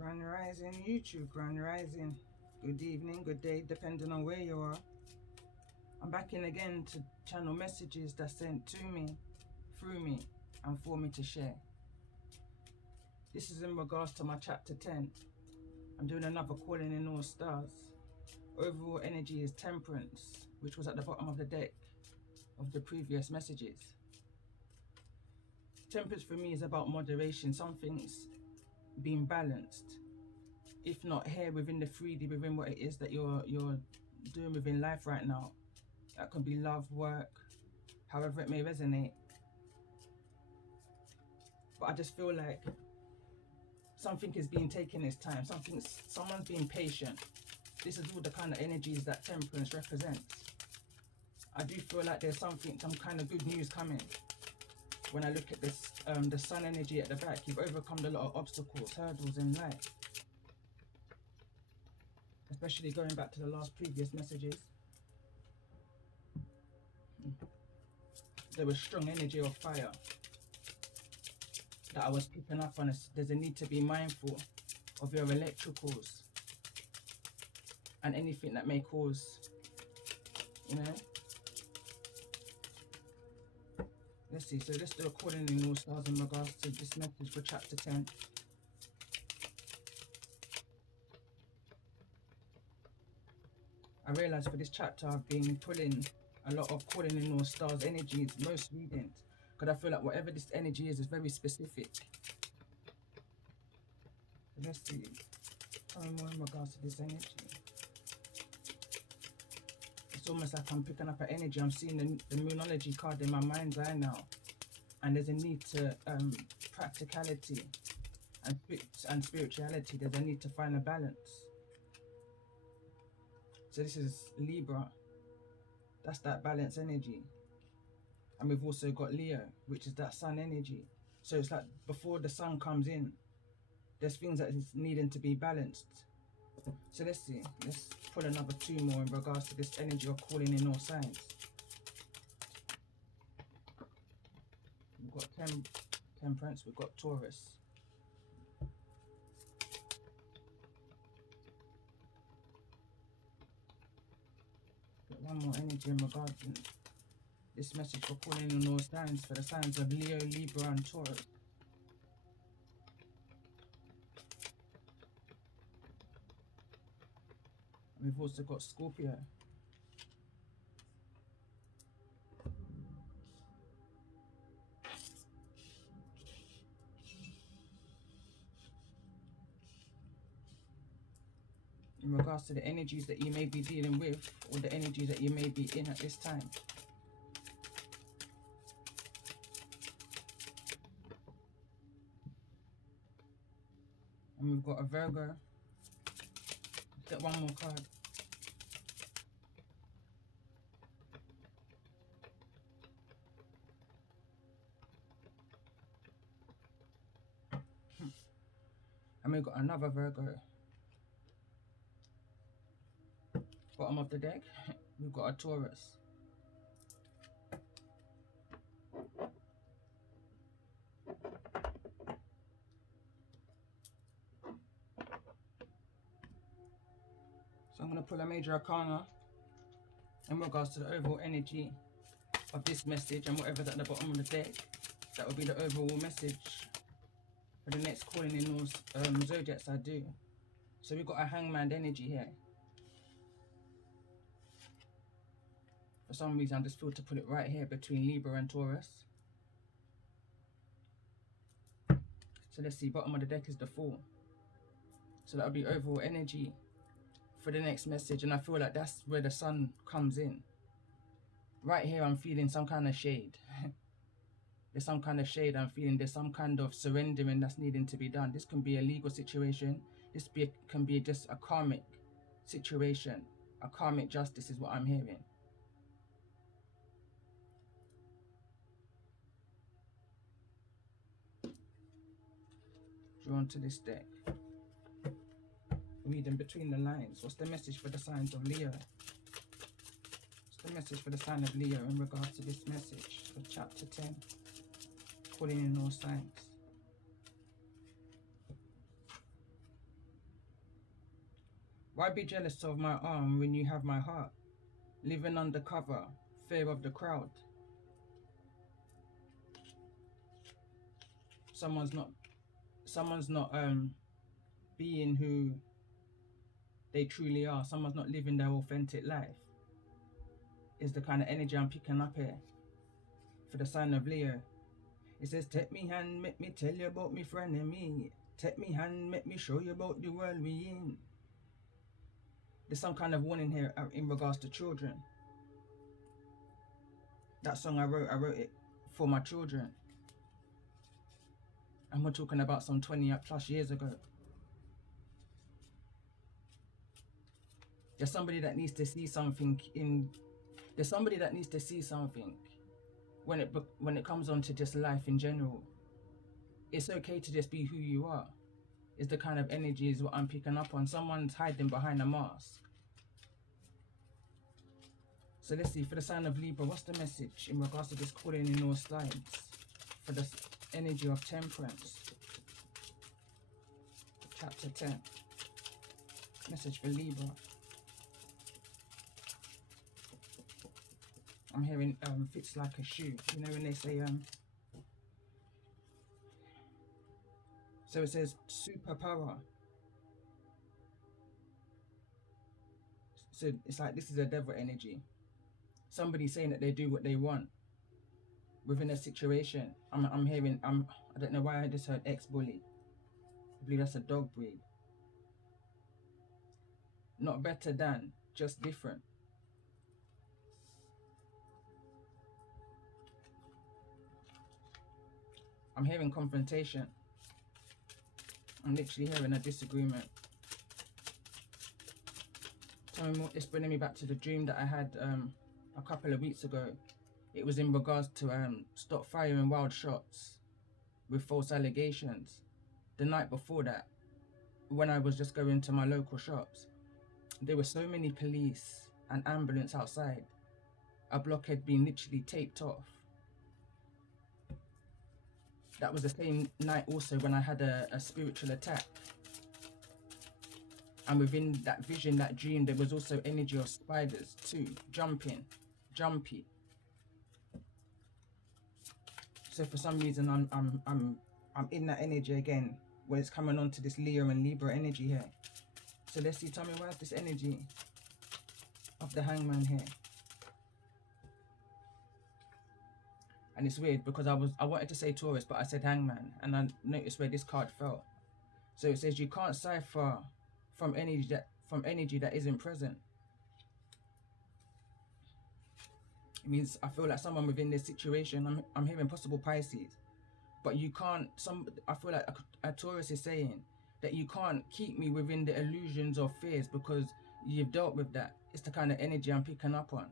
Grand Rising YouTube, Grand Rising. Good evening, good day, depending on where you are. I'm back in again to channel messages that's sent to me, through me, and for me to share. This is in regards to my chapter 10. I'm doing another calling in all stars. Overall energy is temperance, which was at the bottom of the deck of the previous messages. Temperance for me is about moderation, something's being balanced. If not here within the 3D, within what it is that you're doing within life right now. That could be love, work, however it may resonate. But I just feel like something is being taken its time. Someone's being patient. This is all the kind of energies that temperance represents. I do feel like there's some kind of good news coming. When I look at this, the sun energy at the back, you've overcome a lot of obstacles, hurdles in life. Especially going back to the last previous messages. There was strong energy of fire that I was picking up on. There's a need to be mindful of your electricals and anything that may cause, Let's see, so let's do a calling in all stars in regards to this message for chapter 10. I realize for this chapter I've been pulling a lot of calling in all stars energies, most readings, because I feel like whatever this energy is very specific. So let's see, tell me more in regards to this energy. It's almost like I'm picking up an energy. I'm seeing the Moonology card in my mind's eye now, and there's a need to practicality and spirituality. There's a need to find a balance. So this is Libra. That's that balance energy. And we've also got Leo, which is that sun energy. So it's like before the sun comes in, there's things that is needing to be balanced. So let's see. Let's pull another 2 more in regards to this energy of calling in all signs. We've got Temperance, we've got Taurus. One more energy in regards to this message for calling in all signs, for the signs of Leo, Libra and Taurus. And we've also got Scorpio. In regards to the energies that you may be dealing with, or the energies that you may be in at this time. And we've got a Virgo. Let's get one more card. And we've got another Virgo. Bottom of the deck, we've got a Taurus. So I'm going to pull a major arcana in regards to the overall energy of this message, and whatever's at the bottom of the deck, that will be the overall message for the next calling in all zodiacs I do. So we've got a Hangman energy here. For some reason I just feel to put it right here between Libra and Taurus. So let's see, bottom of the deck is the Fool. So that'll be overall energy for the next message, and I feel like that's where the sun comes in. Right here I'm feeling some kind of shade. There's some kind of shade I'm feeling. There's some kind of surrendering that's needing to be done. This can be a legal situation. This can be just a karmic situation. A karmic justice is what I'm hearing. Drawn to this deck. Reading between the lines. What's the message for the signs of Leo? What's the message for the sign of Leo in regards to this message for chapter 10? Calling in all signs. Why be jealous of my arm when you have my heart? Living undercover, fear of the crowd. Someone's not being who they truly are. Someone's not living their authentic life. Is the kind of energy I'm picking up here for the sign of Leo. It says, take me hand, make me tell you about me friend and me. Take me hand, make me show you about the world we in. There's some kind of warning here in regards to children. That song I wrote it for my children. And we're talking about some 20 plus years ago. There's somebody that needs to see something there's somebody that needs to see something when it comes on to just life in general. It's okay to just be who you are. Is the kind of energy is what I'm picking up on. Someone's hiding behind a mask. So let's see, for the sign of Libra, what's the message in regards to this calling in all sides? For the energy of temperance. Chapter 10. Message for Libra. I'm hearing fits like a shoe. You know when they say so it says superpower. So it's like this is a devil energy. Somebody saying that they do what they want within a situation. I'm hearing I don't know why I just heard ex-bully. I believe that's a dog breed. Not better than, just different. I'm hearing confrontation. I'm literally hearing a disagreement. It's bringing me back to the dream that I had a couple of weeks ago. It was in regards to stop firing wild shots with false allegations. The night before that, when I was just going to my local shops, there were so many police and ambulance outside. A block had been literally taped off. That was the same night also when I had a spiritual attack. And within that vision, that dream, there was also energy of spiders too, jumpy. So for some reason, I'm in that energy again, where it's coming on to this Leo and Libra energy here. So let's see, tell me, where's this energy of the Hangman here? And it's weird because I wanted to say Taurus, but I said Hangman, and I noticed where this card fell. So it says you can't cipher from energy that isn't present. It means I feel like someone within this situation. I'm hearing possible Pisces, but you can't. I feel like a Taurus is saying that you can't keep me within the illusions or fears because you've dealt with that. It's the kind of energy I'm picking up on.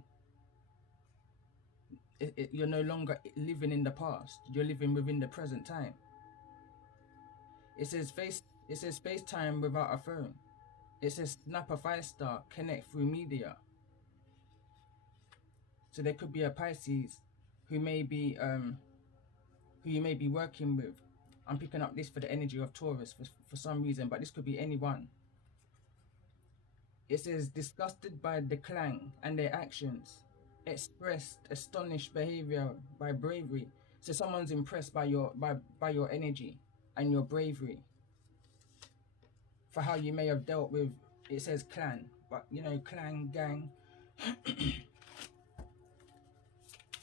You're no longer living in the past. You're living within the present time. It says FaceTime without a phone. It says snap a 5-star, connect through media. So there could be a Pisces who you may be working with. I'm picking up this for the energy of Taurus for some reason, but this could be anyone. It says disgusted by the clang and their actions. Expressed astonished behavior by bravery. So someone's impressed by your energy and your bravery for how you may have dealt with. It says clan, but you know, clan, gang.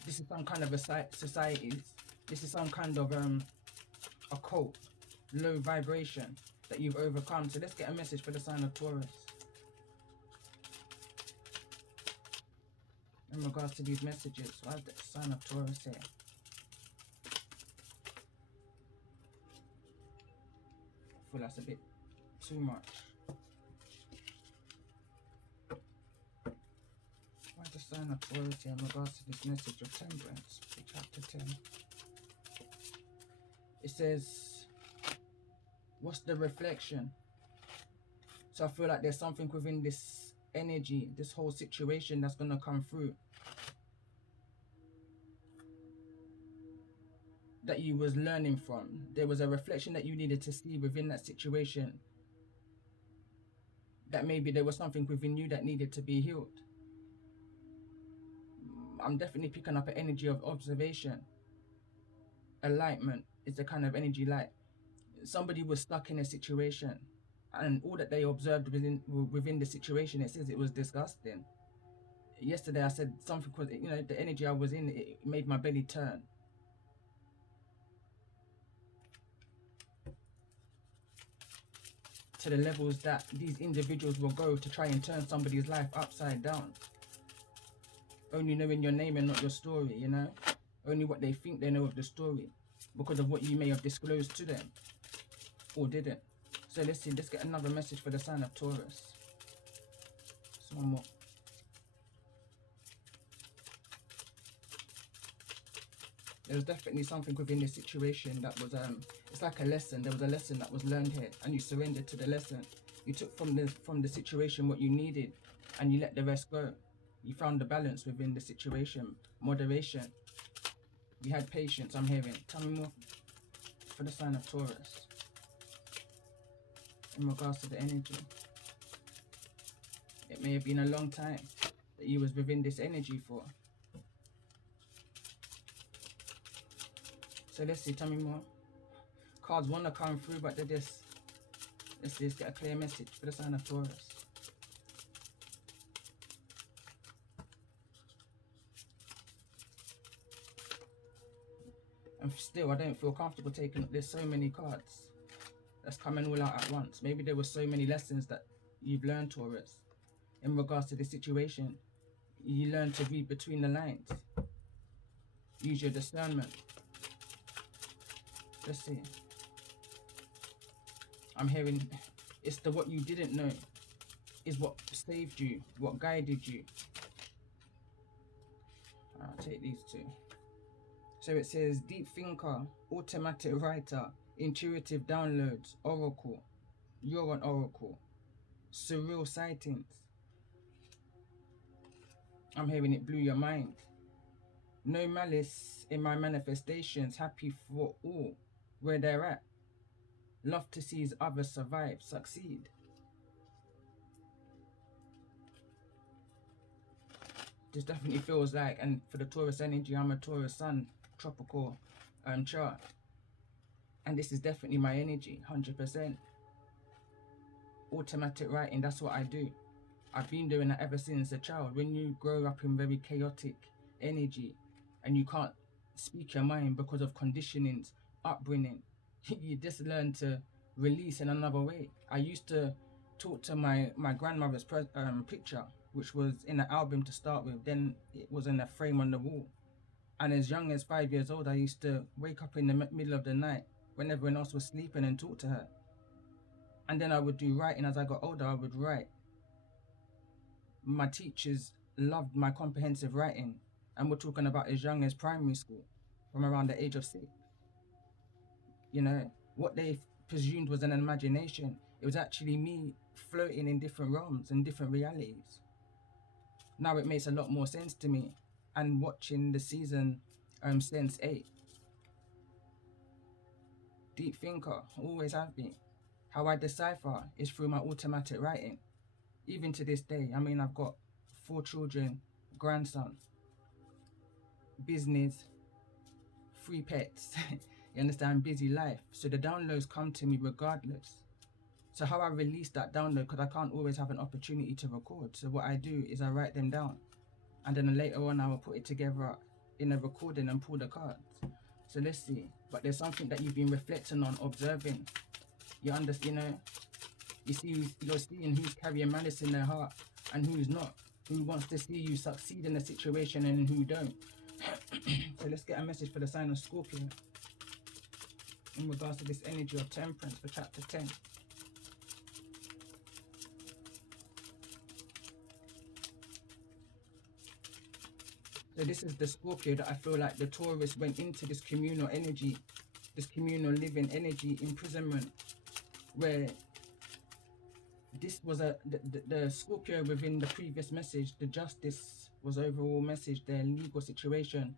This is some kind of a society. This is some kind of occult, low vibration that you've overcome. So let's get a message for the sign of Taurus in regards to these messages. Why is the sign of Taurus here? I feel that's a bit too much. Why is the sign of Taurus here in regards to this message of temperance for chapter 10? It says, what's the reflection? So I feel like there's something within this energy, this whole situation that's going to come through that you was learning from. There was a reflection that you needed to see within that situation that maybe there was something within you that needed to be healed. I'm definitely picking up an energy of observation. Enlightenment is the kind of energy like somebody was stuck in a situation, and all that they observed within the situation, it says it was disgusting. Yesterday I said something was, the energy I was in, it made my belly turn. To the levels that these individuals will go to try and turn somebody's life upside down. Only knowing your name and not your story, Only what they think they know of the story because of what you may have disclosed to them or didn't. So let's see, let's get another message for the sign of Taurus. So one more. There was definitely something within this situation that was, it's like a lesson. There was a lesson that was learned here, and you surrendered to the lesson. You took from the situation what you needed, and you let the rest go. You found the balance within the situation, moderation. You had patience, I'm hearing. Tell me more for the sign of Taurus in regards to the energy. It may have been a long time that you was within this energy for. So let's see, tell me more. Cards want to come through, but they're just... Let's see, let's get a clear message for the sign of Taurus. And still, I don't feel comfortable taking... There's so many cards that's coming all out at once. Maybe there were so many lessons that you've learned, Taurus, in regards to the situation. You learn to read between the lines. Use your discernment. Let's see. I'm hearing it's the what you didn't know is what saved you, what guided you. I'll take these two. So it says deep thinker, automatic writer, intuitive downloads, oracle. You're an oracle. Surreal sightings. I'm hearing it blew your mind. No malice in my manifestations, happy for all where they're at. Love to see others survive, succeed. This definitely feels like, and for the Taurus energy, I'm a Taurus sun, tropical chart. And this is definitely my energy, 100%. Automatic writing, that's what I do. I've been doing that ever since a child. When you grow up in very chaotic energy and you can't speak your mind because of conditionings, upbringing, you just learn to release in another way. I used to talk to my grandmother's picture, which was in an album to start with. Then it was in a frame on the wall. And as young as 5 years old, I used to wake up in the middle of the night when everyone else was sleeping and talk to her. And then I would do writing. As I got older, I would write. My teachers loved my comprehensive writing. And we're talking about as young as primary school, from around the age of 6. What they presumed was an imagination, it was actually me floating in different realms and different realities. Now it makes a lot more sense to me. And watching the season Sense 8. Deep thinker, always have been. How I decipher is through my automatic writing. Even to this day, I've got 4 children, grandson, business, 3 pets. You understand? Busy life. So the downloads come to me regardless. So how I release that download, because I can't always have an opportunity to record. So what I do is I write them down. And then later on I will put it together in a recording and pull the cards. So let's see. But there's something that you've been reflecting on, observing. You understand, you're seeing who's carrying malice in their heart and who's not. Who wants to see you succeed in a situation and who don't. So let's get a message for the sign of Scorpio in regards to this energy of temperance for chapter 10. So this is the Scorpio that I feel like the Taurus went into this communal energy, this communal living energy, imprisonment, where this was the Scorpio within the previous message, the justice was overall message, their legal situation.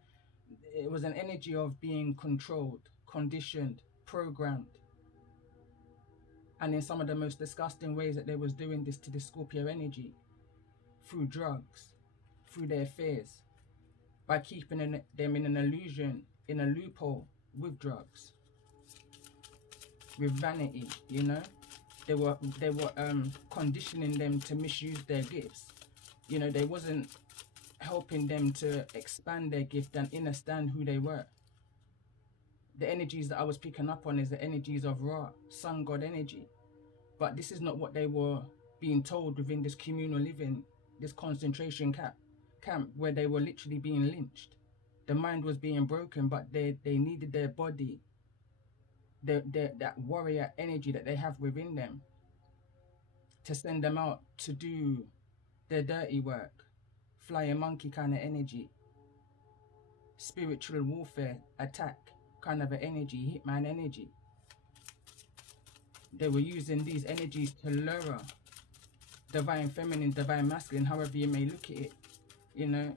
It was an energy of being controlled, conditioned, programmed. and in some of the most disgusting ways that they was doing this to the Scorpio energy, through drugs, through their fears, by keeping them in an illusion, in a loophole with drugs, with vanity, you know. They were conditioning them to misuse their gifts. You know, they wasn't helping them to expand their gift and understand who they were. The energies that I was picking up on is the energies of Ra, sun god energy. But this is not what they were being told within this communal living, this concentration camp where they were literally being lynched. The mind was being broken, but they needed their body, that warrior energy that they have within them, to send them out to do their dirty work, flying monkey kind of energy, spiritual warfare, attack kind of an energy, hitman energy. They were using these energies to lure divine feminine, divine masculine, however you may look at it, you know,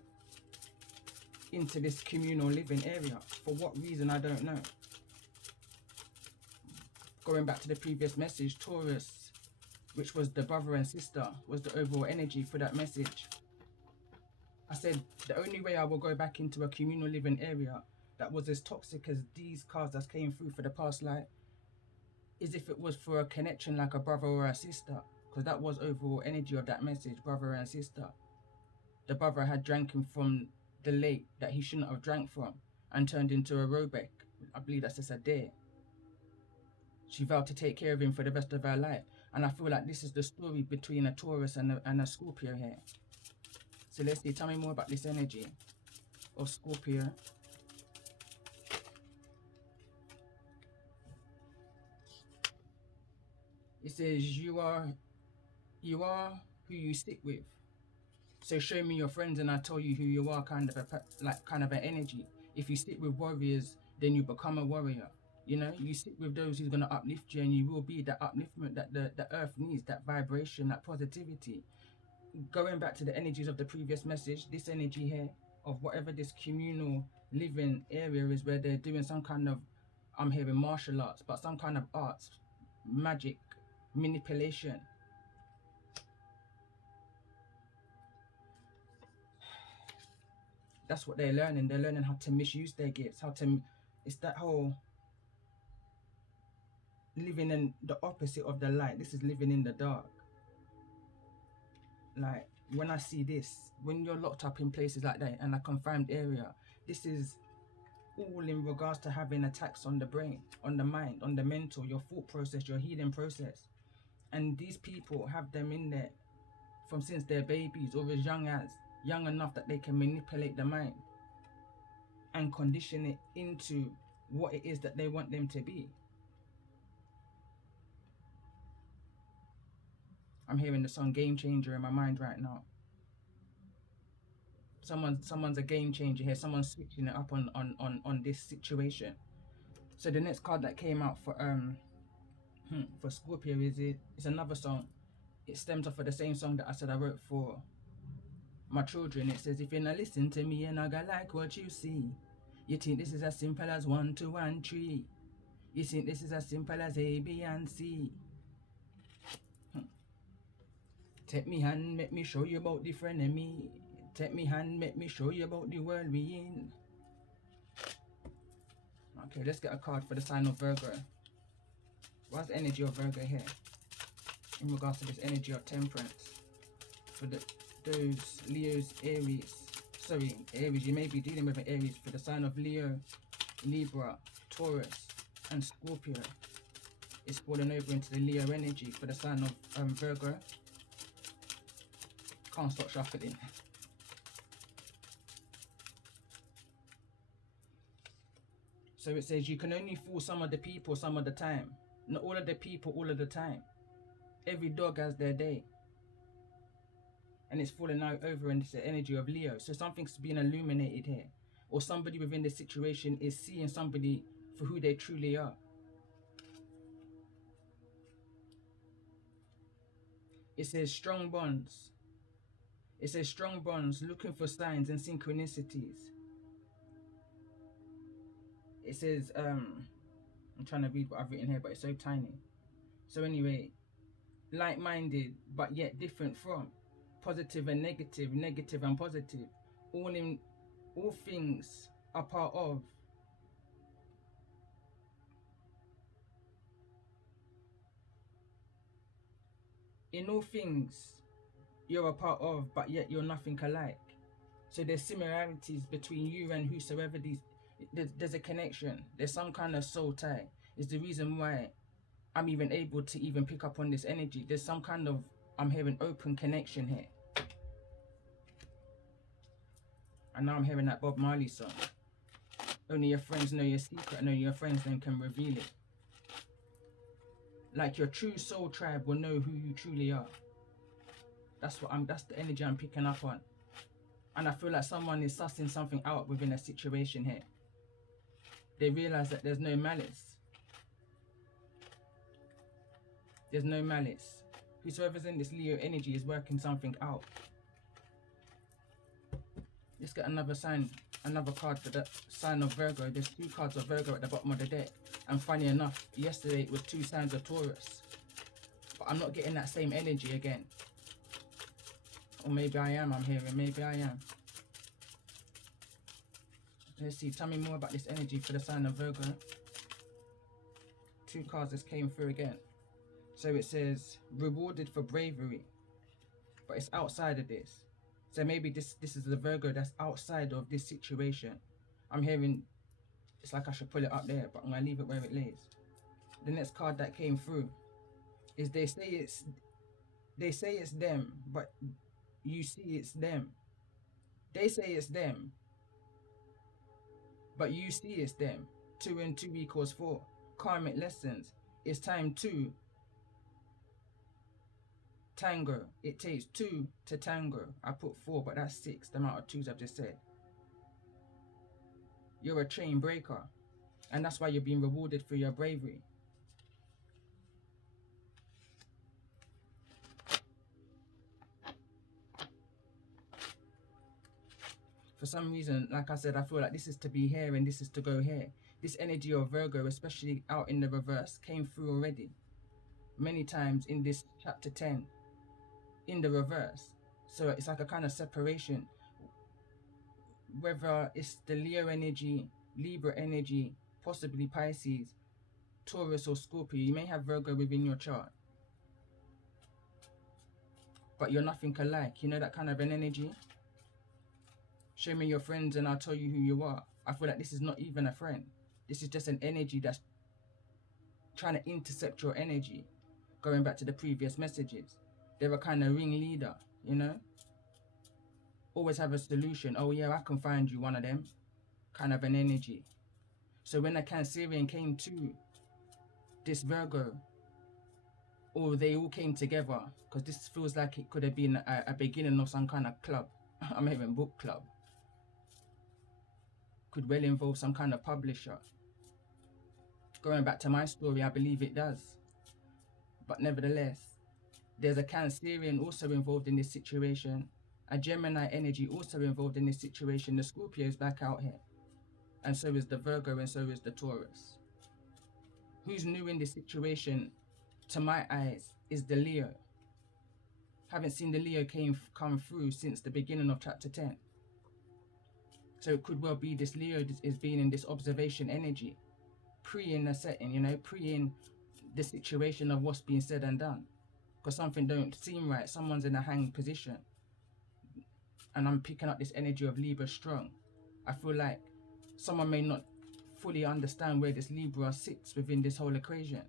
into this communal living area. For what reason, I don't know. Going back to the previous message, Taurus, which was the brother and sister, was the overall energy for that message. I said the only way I will go back into a communal living area that was as toxic as these cards that came through for the past life is if it was for a connection like a brother or a sister, because that was overall energy of that message, brother and sister. The brother had drank him from the lake that he shouldn't have drank from and turned into a roebuck. I believe that's just a dare. She vowed to take care of him for the rest of her life. And I feel like this is the story between a Taurus and a Scorpio here. So let's see, tell me more about this energy of Scorpio. It says you are who you stick with. So show me your friends and I'll tell you who you are, kind of an energy. If you stick with warriors, then you become a warrior. You know, you stick with those who's going to uplift you, and you will be that upliftment that the earth needs, that vibration, that positivity. Going back to the energies of the previous message, this energy here of whatever this communal living area is, where they're doing some kind of, I'm hearing martial arts, but some kind of arts, magic, manipulation. That's what they're learning. They're learning how to misuse their gifts, it's that whole living in the opposite of the light. This is living in the dark. Like, when I see this, when you're locked up in places like that in a confined area, this is all in regards to having attacks on the brain, on the mind, on the mental, your thought process, your healing process. And these people have them in there from since they're babies, or as young enough that they can manipulate the mind and condition it into what it is that they want them to be. I'm hearing the song Game Changer in my mind right now. Someone's a game changer here. Someone's switching it up on this situation. So the next card that came out for Scorpio is another song. It stems off of the same song that I said I wrote for my children. It says, if you not listen to me, you're not gonna like what you see. You think this is as simple as 1, 2, and 3. You think this is as simple as A, B, and C. Take me hand, make me show you about the friend of me. Take me hand, make me show you about the world we in. Okay, let's get a card for the sign of Virgo. What's the energy of Virgo here in regards to this energy of temperance? For those Leos, Aries. Sorry, Aries, you may be dealing with an Aries. For the sign of Leo, Libra, Taurus, and Scorpio. It's falling over into the Leo energy. For the sign of Virgo. Can't stop shuffling. So it says you can only fool some of the people some of the time. Not all of the people all of the time. Every dog has their day. And it's falling out over into the energy of Leo. So something's being illuminated here. Or somebody within the situation is seeing somebody for who they truly are. It says strong bonds. It says strong bonds, looking for signs and synchronicities. It says, I'm trying to read what I've written here, but it's so tiny. So anyway, like-minded but yet different from, positive and negative, negative and positive, all things are part of. In all things you're a part of, but yet you're nothing alike. So there's similarities between you and whosoever there's a connection. There's some kind of soul tie. It's the reason why I'm even able to even pick up on this energy. There's some kind of, I'm hearing open connection here. And now I'm hearing that Bob Marley song. Only your friends know your secret, and only your friends then can reveal it. Like your true soul tribe will know who you truly are. That's the energy I'm picking up on. And I feel like someone is sussing something out within a situation here. They realize that there's no malice. There's no malice. Whosoever's in this Leo energy is working something out. Let's get another sign, another card for the sign of Virgo. There's 2 cards of Virgo at the bottom of the deck. And funny enough, yesterday it was 2 signs of Taurus. But I'm not getting that same energy again. Or maybe I am, I'm hearing, maybe I am. Let's see, tell me more about this energy for the sign of Virgo. 2 cards just came through again. So it says, rewarded for bravery. But it's outside of this. So maybe this is the Virgo that's outside of this situation. I'm hearing, it's like I should pull it up there, but I'm going to leave it where it lays. The next card that came through is they say it's them, but you see it's them. They say it's them, but you see it's them. 2 and 2 equals 4. Karmic lessons. It's time to tango. It takes 2 to tango. I put 4, but that's 6, the amount of 2s I've just said. You're a chain breaker, and that's why you're being rewarded for your bravery. For some reason, like I said, I feel like this is to be here and this is to go here. This energy of Virgo, especially out in the reverse, came through already many times in this chapter 10 in the reverse. So it's like a kind of separation, whether it's the Leo energy, Libra energy, possibly Pisces, Taurus or Scorpio. You may have Virgo within your chart, but you're nothing alike. You know that kind of an energy? Show me your friends and I'll tell you who you are. I feel like this is not even a friend. This is just an energy that's trying to intercept your energy. Going back to the previous messages, they're a kind of ringleader, you know? Always have a solution. Oh yeah, I can find you one of them. Kind of an energy. So when the Cancerian came to this Virgo, or they all came together, because this feels like it could have been a beginning of some kind of club. I'm hearing book club. Could well involve some kind of publisher. Going back to my story, I believe it does. But nevertheless, there's a Cancerian also involved in this situation. A Gemini energy also involved in this situation. The Scorpio is back out here. And so is the Virgo, and so is the Taurus. Who's new in this situation, to my eyes, is the Leo. Haven't seen the Leo come through since the beginning of chapter 10. So it could well be this Leo is being in this observation energy, pre-in the setting, you know, pre-in the situation of what's being said and done. Because something don't seem right, someone's in a hanged position. And I'm picking up this energy of Libra strong. I feel like someone may not fully understand where this Libra sits within this whole equation.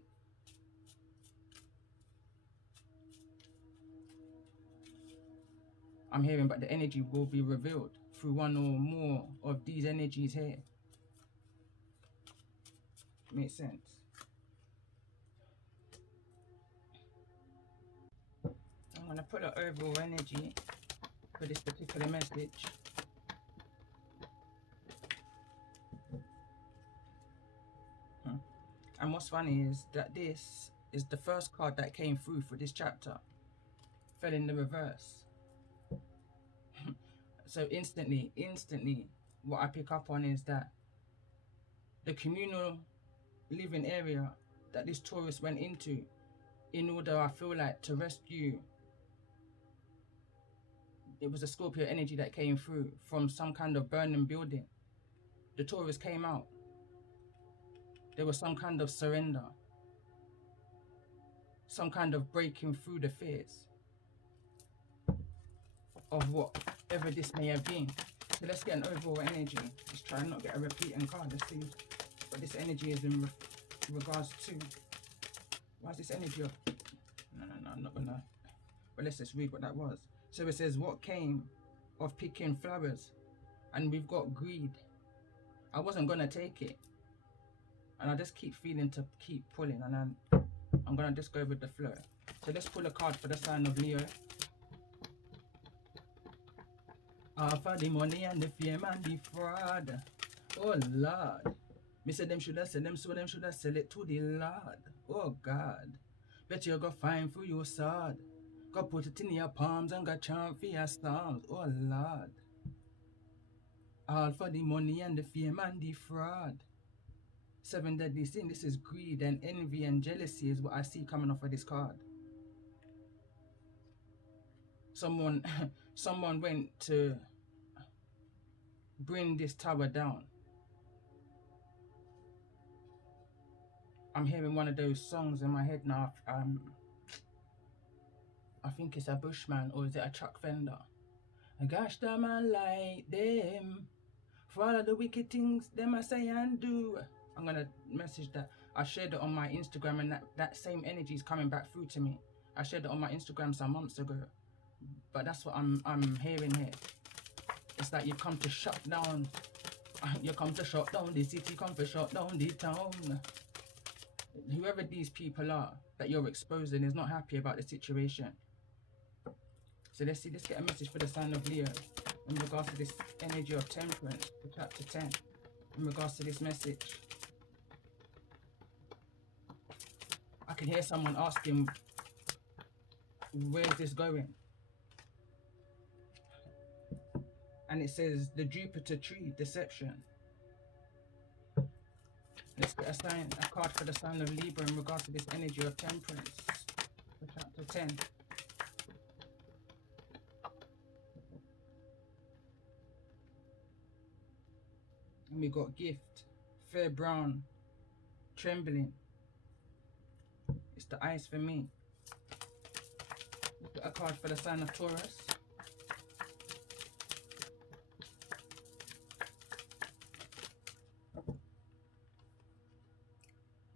I'm hearing, but the energy will be revealed through one or more of these energies here. Makes sense. I'm going to put an overall energy for this particular message. And what's funny is that this is the first card that came through for this chapter. Fell in the reverse. So instantly, what I pick up on is that the communal living area that this Taurus went into in order, I feel like, to rescue. It was a Scorpio energy that came through from some kind of burning building. The Taurus came out. There was some kind of surrender, some kind of breaking through the fears of whatever this may have been. So let's get an overall energy. Let's try and not get a repeating card. Let's see what this energy is in regards to. Why is this energy of... No, I'm not gonna... But let's just read what that was. So it says, what came of picking flowers? And we've got greed. I wasn't gonna take it. And I just keep feeling to keep pulling. And I'm gonna just go with the flow. So let's pull a card for the sign of Leo. For the money and the fame and the fraud. Oh Lord. Me say them shoulda sell them, so them shoulda sell it to the Lord. Oh God. Bet you go find for your sword. Go put it in your palms and go chant for your storms. Oh Lord. All for the money and the fame and the fraud. 7 deadly sin. This is greed and envy and jealousy is what I see coming off of this card. Someone went to bring this tower down. I'm hearing one of those songs in my head now. I think it's a Bushman, or is it a Chuck Fender? Gosh, the man like them. For all of the wicked things them I say and do. I'm gonna message that. I shared it on my Instagram, and that same energy is coming back through to me. I shared it on my Instagram some months ago. But that's what I'm hearing here. It's like you come to shut down. You come to shut down the city, come to shut down the town. Whoever these people are that you're exposing is not happy about the situation. So let's see, let's get a message for the sign of Leo in regards to this energy of temperance for chapter 10. In regards to this message. I can hear someone asking, where's this going? And it says the Jupiter tree, deception. Let's get a card for the sign of Libra in regards to this energy of temperance for chapter 10. And we got gift, fair brown, trembling. It's the eyes for me. Let's get a card for the sign of Taurus.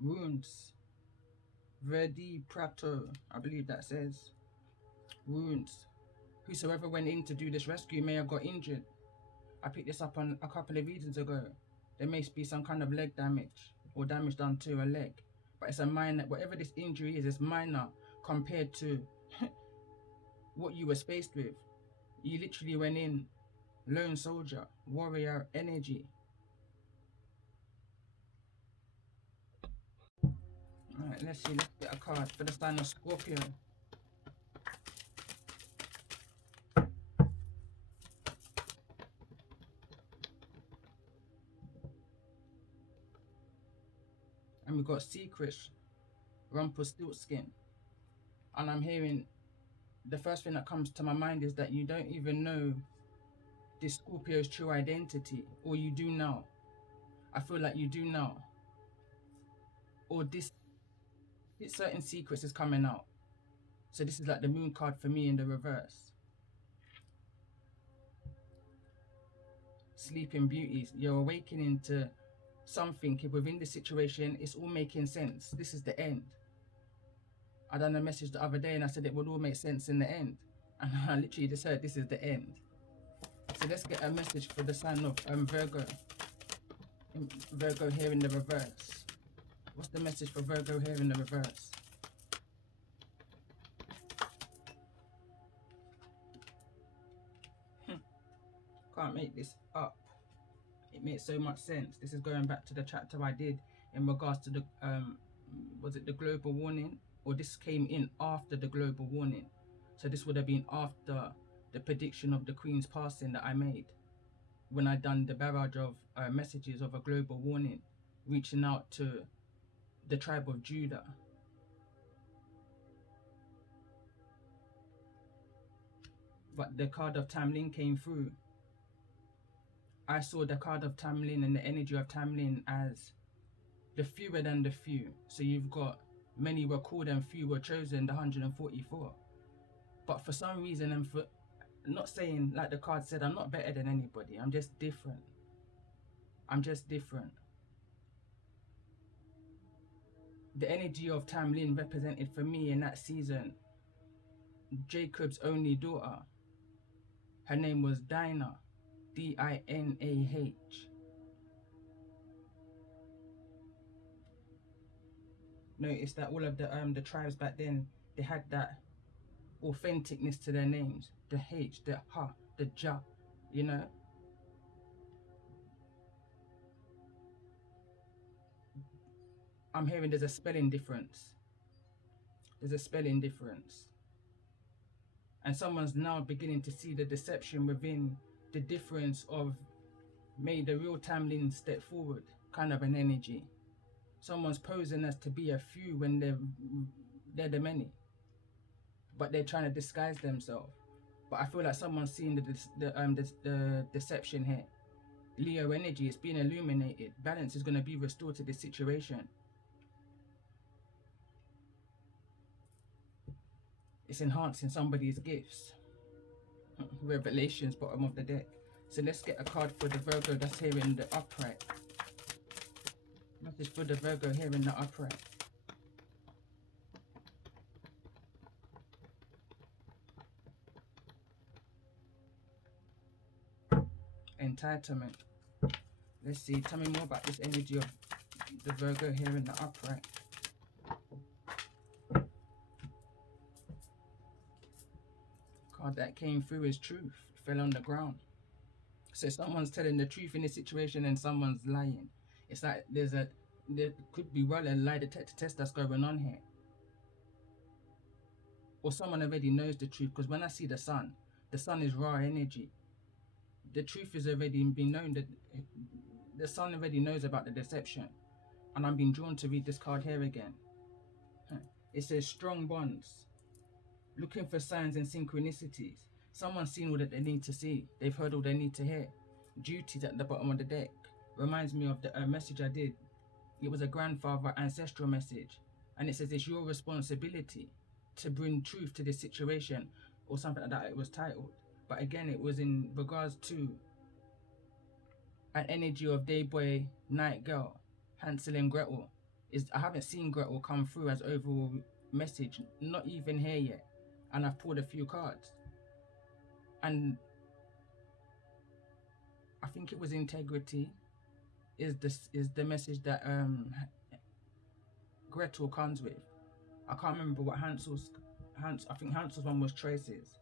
Wounds. Verdi Prato, I believe that says. Wounds. Whosoever went in to do this rescue may have got injured. I picked this up on a couple of readings ago. There may be some kind of leg damage or damage done to a leg. But it's a minor, whatever this injury is, it's minor compared to what you were faced with. You literally went in, lone soldier, warrior energy. Alright, let's see, let's get a card for the sign of Scorpio. And we got secrets, Rumpelstiltskin. And I'm hearing, the first thing that comes to my mind is that you don't even know this Scorpio's true identity, or you do now. I feel like you do now. Or this certain secrets is coming out. So this is like the moon card for me in the reverse. Sleeping Beauties. You're awakening to something within the situation. It's all making sense. This is the end. I done a message the other day and I said it would all make sense in the end. And I literally just heard this is the end. So let's get a message for the sign of Virgo. Virgo here in the reverse. What's the message for Virgo here in the reverse? Can't make this up. It makes so much sense. This is going back to the chapter I did in regards to the was it the global warning, or this came in after the global warning? So this would have been after the prediction of the Queen's passing that I made when I done the barrage of messages of a global warning reaching out to the tribe of Judah. but the card of Tamlin came through. I saw the card of Tamlin and the energy of Tamlin as the fewer than the few. So you've got many were called and few were chosen, the 144. But for some reason, and for not saying like the card said, I'm not better than anybody. I'm just different. I'm just different. The energy of Tamlin represented for me in that season Jacob's only daughter. Her name was Dinah, Dinah. Notice that all of the tribes back then, they had that authenticness to their names. The H, the Ha, the Ja, you know. I'm hearing there's a spelling difference. There's a spelling difference. And someone's now beginning to see the deception within the difference of made the real Tamlin step forward kind of an energy. Someone's posing as to be a few when they're the many, but they're trying to disguise themselves. But I feel like someone's seeing the deception here. Leo energy is being illuminated. Balance is going to be restored to this situation. It's enhancing somebody's gifts. Revelations, bottom of the deck. So let's get a card for the Virgo that's here in the upright. Message for the Virgo here in the upright. Entitlement. Let's see. Tell me more about this energy of the Virgo here in the upright. Card that came through is truth. Fell on the ground. So someone's telling the truth in this situation and someone's lying. It's like there could be well a lie detector test that's going on here. Or someone already knows the truth, because when I see the sun is raw energy. The truth is already been known, that the sun already knows about the deception. And I'm being drawn to read this card here again. It says strong bonds. Looking for signs and synchronicities. Someone's seen all that they need to see. They've heard all they need to hear. Duties at the bottom of the deck. Reminds me of the message I did. It was a grandfather ancestral message. And it says it's your responsibility to bring truth to this situation. Or something like that it was titled. But again, it was in regards to an energy of day boy, night girl, Hansel and Gretel. I haven't seen Gretel come through as overall message. Not even here yet. And I've pulled a few cards. And I think it was integrity is the message that Gretel comes with. I can't remember what I think Hansel's one was traces.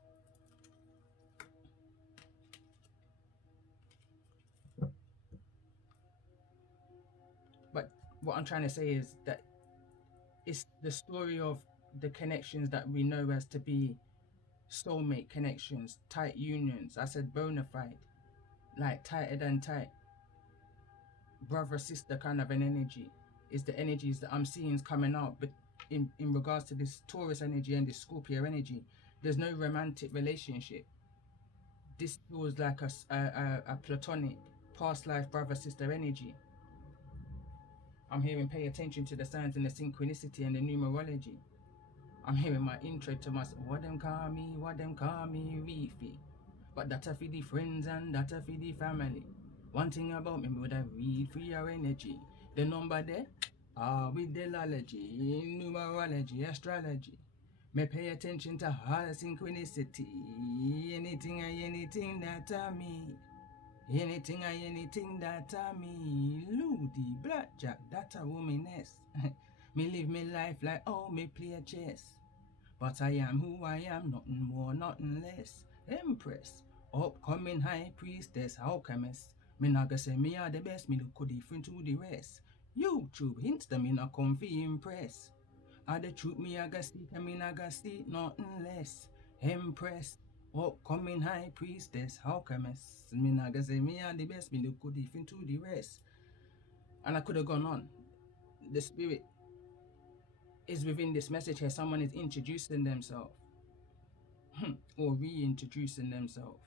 But what I'm trying to say is that it's the story of the connections that we know as to be soulmate connections, tight unions. I said bona fide, like tighter than tight, brother sister kind of an energy. Is the energies that I'm seeing coming out. But in regards to this Taurus energy and this Scorpio energy, there's no romantic relationship. This feels like a platonic past life brother sister energy. I'm hearing pay attention to the signs and the synchronicity and the numerology. I'm hearing my intro to myself. What them call me Reefy. But that's for the friends and that's for the family. One thing about me would I read for your energy. The number there, with the numerology, astrology. Me pay attention to all synchronicity. Anything that I mean. Anything that I mean. Ludi, blackjack, that's a womaness. Me live me life like me play chess. But I am who I am, nothing more, nothing less. Empress, upcoming high priestess, alchemist. Me naga say me are the best, me look different to the rest. YouTube, Insta, me not comfy impress. The truth me aga speak, and me naga speak, nothing less. Empress, upcoming high priestess, alchemist. Me naga say me are the best, me look different to the rest. And I could have gone on. The spirit is within this message here. Someone is introducing themselves. or reintroducing themselves.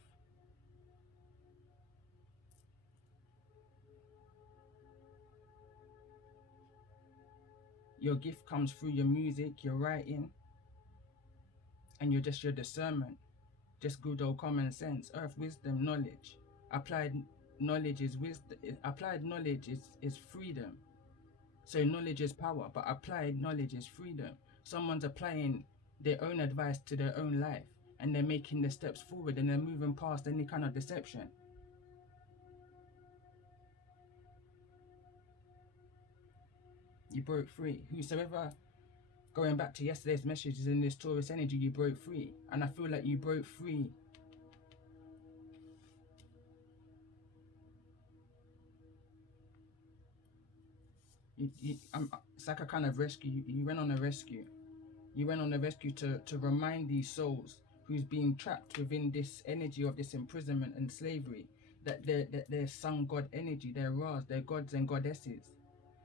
Your gift comes through your music, your writing, and you're just your discernment. Just good old common sense, earth wisdom, knowledge. Applied knowledge is wisdom. Applied knowledge is freedom. So knowledge is power, but applied knowledge is freedom. Someone's applying their own advice to their own life, and they're making the steps forward, and they're moving past any kind of deception. You broke free. Whosoever, going back to yesterday's messages in this Taurus energy, you broke free. And I feel like you broke free it's like a kind of rescue. You went on a rescue. You went on a rescue to remind these souls who's being trapped within this energy of this imprisonment and slavery that they're sun god energy, they're Ras, they're gods and goddesses.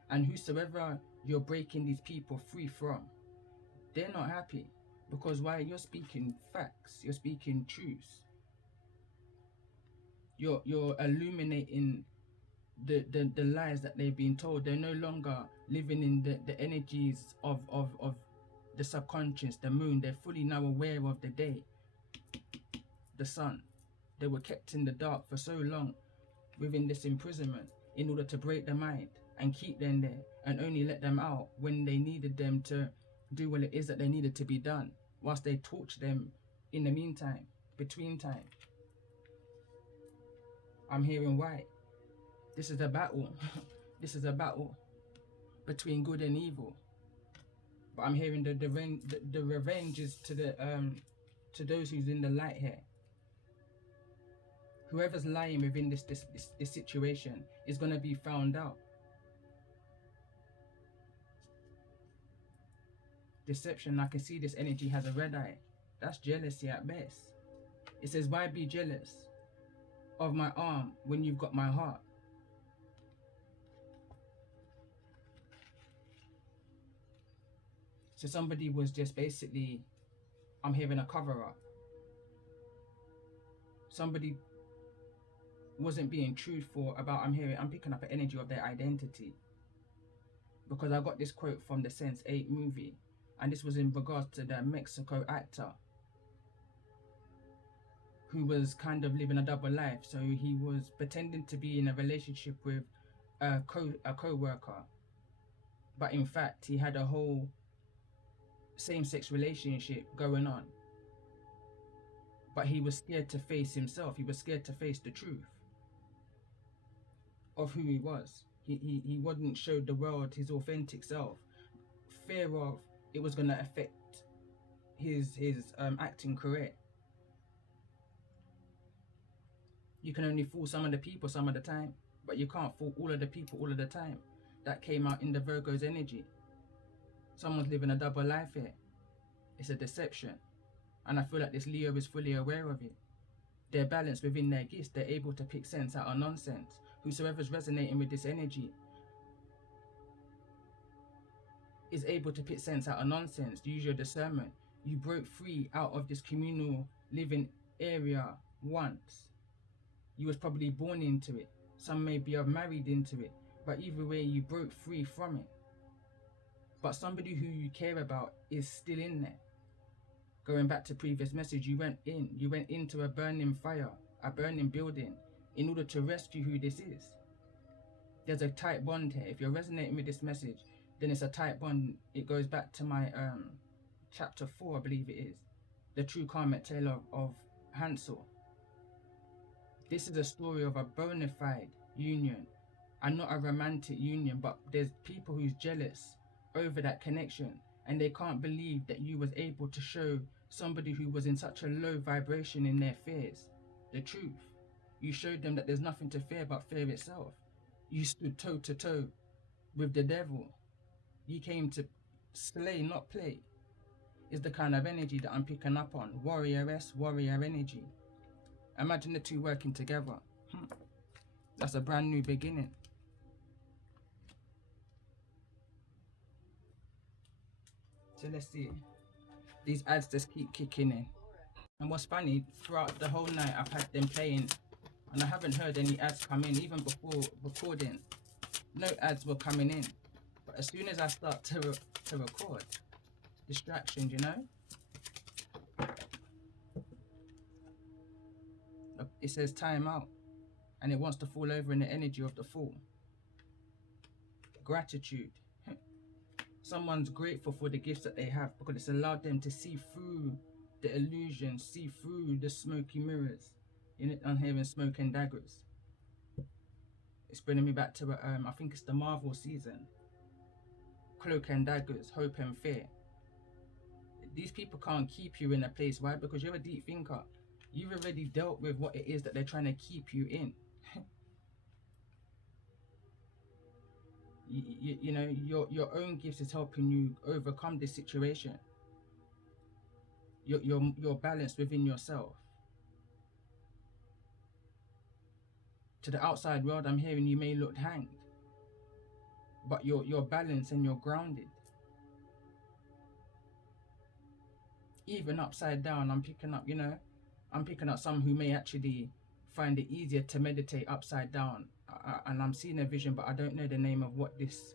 And whosoever you're breaking these people free from, they're not happy. Because why? You're speaking facts, you're speaking truths. You're illuminating the lies that they've been told. They're no longer living in the energies of the subconscious, the moon. They're fully now aware of the day, the sun. They were kept in the dark for so long within this imprisonment in order to break the mind and keep them there and only let them out when they needed them to do what it is that they needed to be done, whilst they torture them in the meantime, between time. I'm hearing why. This is a battle. This is a battle between good and evil. But I'm hearing the revenge is to those who's in the light here. Whoever's lying within this situation is gonna be found out. Deception, I can see this energy has a red eye. That's jealousy at best. It says, why be jealous of my arm when you've got my heart? So somebody was just basically, I'm hearing a cover up. Somebody wasn't being truthful about, I'm picking up an energy of their identity. Because I got this quote from the Sense8 movie, and this was in regards to the Mexico actor who was kind of living a double life. So he was pretending to be in a relationship with a co-worker, but in fact he had a whole same-sex relationship going on. But he was scared to face himself. He was scared to face the truth of who he was. He wouldn't show the world his authentic self. Fear of it was going to affect his acting career. You can only fool some of the people some of the time, but you can't fool all of the people all of the time. That came out in the Virgo's energy. Someone's living a double life here. It's a deception. And I feel like this Leo is fully aware of it. They're balanced within their gifts. They're able to pick sense out of nonsense. Whosoever's resonating with this energy is able to pick sense out of nonsense. Use your discernment. You broke free out of this communal living area once. You was probably born into it. Some may be married into it. But either way, you broke free from it. But somebody who you care about is still in there. Going back to previous message, you went into a burning fire, a burning building, in order to rescue who this is. There's a tight bond here. If you're resonating with this message, then it's a tight bond. It goes back to my chapter 4, I believe it is. The true karmic tale of Hansel. This is a story of a bona fide union, and not a romantic union, but there's people who's jealous over that connection, and they can't believe that you was able to show somebody who was in such a low vibration in their fears the truth. You showed them that there's nothing to fear but fear itself. You stood toe to toe with the devil. You came to slay, not play. Is the kind of energy that I'm picking up on. Warrioress, warrior energy. Imagine the two working together. That's a brand new beginning. So let's see. These ads just keep kicking in. And what's funny, throughout the whole night I've had them playing and I haven't heard any ads come in, even before recording. No ads were coming in. But as soon as I start to record, distractions, you know? It says time out and it wants to fall over in the energy of the Fool. Gratitude. Someone's grateful for the gifts that they have because it's allowed them to see through the illusion, see through the smoky mirrors. I'm hearing smoke and daggers. It's bringing me back to I think it's the Marvel season. Cloak and daggers, hope and fear. These people can't keep you in a place. Why? Because you're a deep thinker. You've already dealt with what it is that they're trying to keep you in. You know, your own gifts is helping you overcome this situation. You're balanced within yourself. To the outside world, I'm hearing you may look hanged, but you're balanced and you're grounded. Even upside down, I'm picking up, you know, I'm picking up some who may actually find it easier to meditate upside down. And I'm seeing a vision, but I don't know the name of what this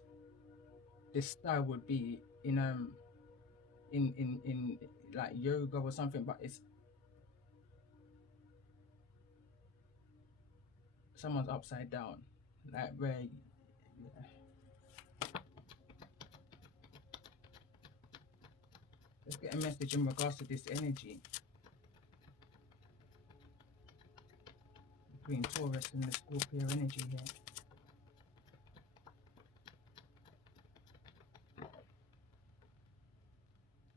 style would be in like yoga or something, but it's someone's upside down, like where, yeah. Let's get a message in regards to this energy between Taurus and the Scorpio energy here.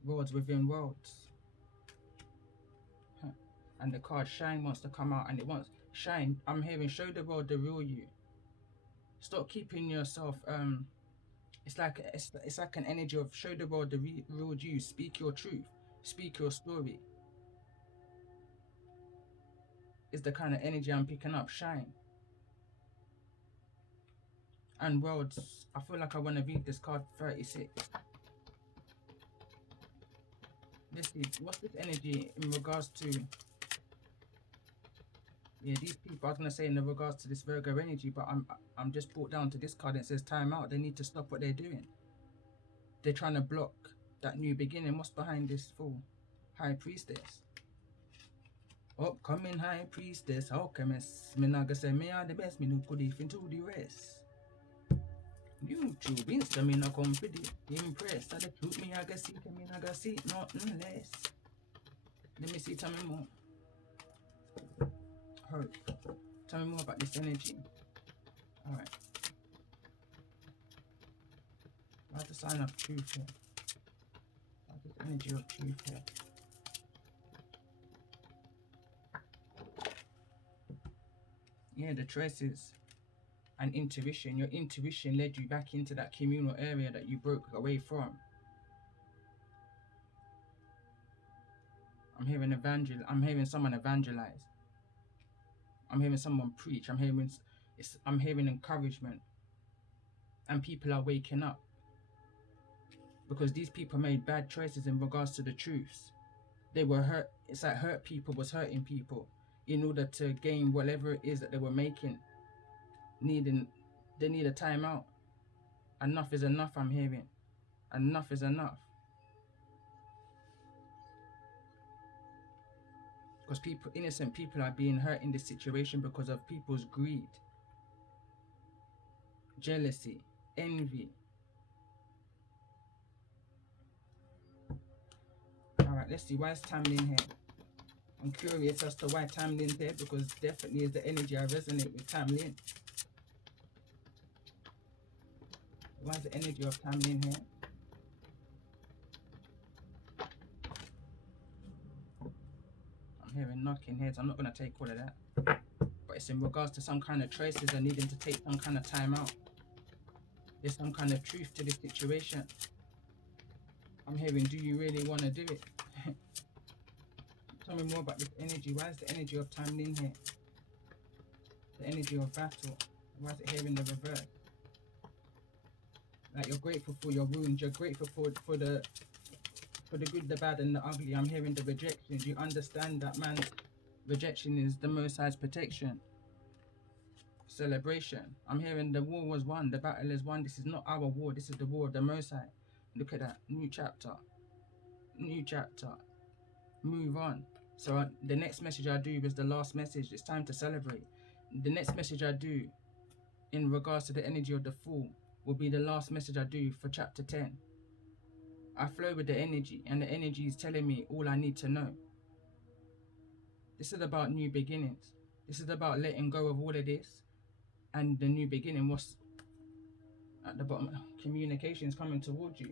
Worlds within worlds. And the card Shine wants to come out, and it wants Shine. I'm hearing show the world the real you. Stop keeping yourself. It's like an energy of show the world the real you. Speak your truth. Speak your story. Is the kind of energy I'm picking up. Shine. And worlds. I feel like I want to read this card 36. Let's see. What's this energy in regards to? Yeah, these people, I was gonna say in regards to this Virgo energy, but I'm just brought down to this card and it says time out. They need to stop what they're doing. They're trying to block that new beginning. What's behind this Fool? High Priestess. Upcoming High Priestess, alchemist. Me naga say me are the best, me no could even do the rest. YouTube, Insta, me no come for the impressed. And the truth me naga see, me naga see nothing less. Let me see, tell me more. Hope. Tell me more about this energy. Alright. What's the sign of truth here? What's this energy of truth here? Yeah, the choices and intuition. Your intuition led you back into that communal area that you broke away from. I'm hearing someone evangelize. I'm hearing someone preach. I'm hearing encouragement. And people are waking up. Because these people made bad choices in regards to the truths. They were hurt. It's like hurt people was hurting people in order to gain whatever it is that they were making. They need a timeout. Enough is enough, I'm hearing. Enough is enough. Because innocent people are being hurt in this situation because of people's greed, jealousy, envy. Alright, let's see, why is Tamlin here? I'm curious as to why Tamlin's here, because definitely is the energy I resonate with Tamlin. Why is the energy of Tamlin here? I'm hearing knocking heads. I'm not going to take all of that. But it's in regards to some kind of choices and needing to take some kind of time out. There's some kind of truth to this situation. I'm hearing, do you really want to do it? Tell me more about this energy. Why is the energy of Tamlin here? The energy of battle. Why is it here in the reverse? Like you're grateful for your wounds. You're grateful for the For the good, the bad, and the ugly, I'm hearing the rejection. Do you understand that, man? Rejection is the Most High's protection. Celebration. I'm hearing the war was won. The battle is won. This is not our war. This is the war of the Most High. Look at that. New chapter. New chapter. Move on. So the next message I do is the last message. It's time to celebrate. The next message I do in regards to the energy of the Fool will be the last message I do for chapter 10. I flow with the energy, and the energy is telling me all I need to know. This is about new beginnings. This is about letting go of all of this and the new beginning. What's at the bottom? Communication is coming towards you.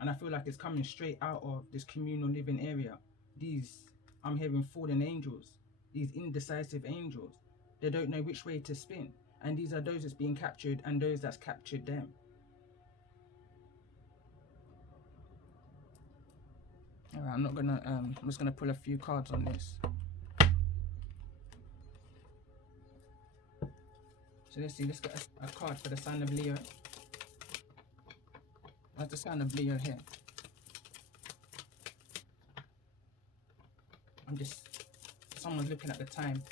And I feel like it's coming straight out of this communal living area. I'm hearing fallen angels, these indecisive angels. They don't know which way to spin. And these are those that's being captured and those that's captured them. Alright, I'm just gonna pull a few cards on this. So let's see, let's get a card for the sign of Leo. What's the sign of Leo here? Someone's looking at the time.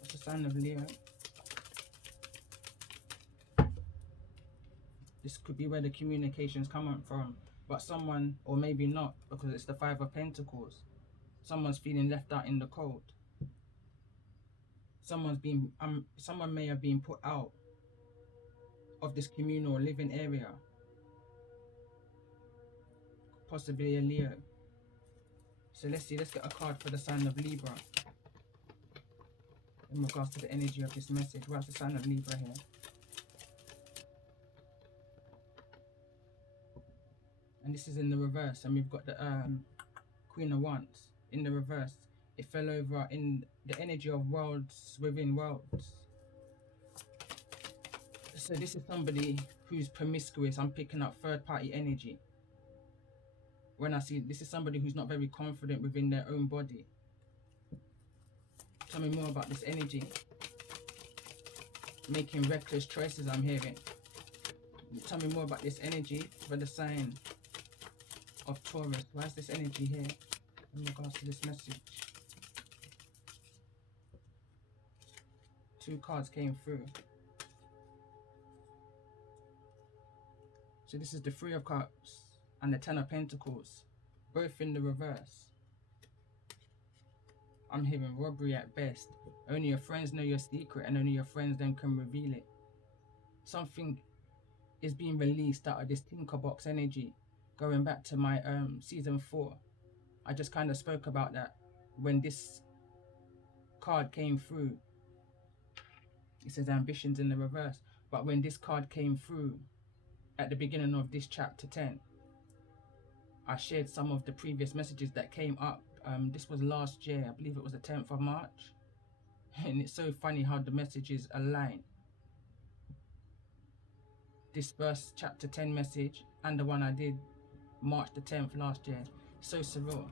What's the sign of Leo? This could be where the communication's coming from, but someone, or maybe not, because it's the Five of Pentacles. Someone's feeling left out in the cold. Someone may have been put out of this communal living area. Possibly a Leo. So let's see, let's get a card for the sign of Libra in regards to the energy of this message. What's the sign of Libra here? And this is in the reverse, and we've got the Queen of Wands in the reverse. It fell over in the energy of worlds within worlds. So this is somebody who's promiscuous. I'm picking up third-party energy. When I see this is somebody who's not very confident within their own body. Tell me more about this energy. Making reckless choices, I'm hearing. Tell me more about this energy for the sign of Taurus. Why is this energy here in regards to this message? Two cards came through. So this is the Three of Cups and the Ten of Pentacles, both in the reverse. I'm hearing robbery at best. Only your friends know your secret, and only your friends then can reveal it. Something is being released out of this tinkerbox energy. Going back to my season 4, I just kind of spoke about that when this card came through. It says ambitions in the reverse, but when this card came through at the beginning of this chapter 10, I shared some of the previous messages that came up. This was last year, I believe it was the 10th of March. And it's so funny how the messages align. This first chapter 10 message and the one I did March the 10th last year. So surreal.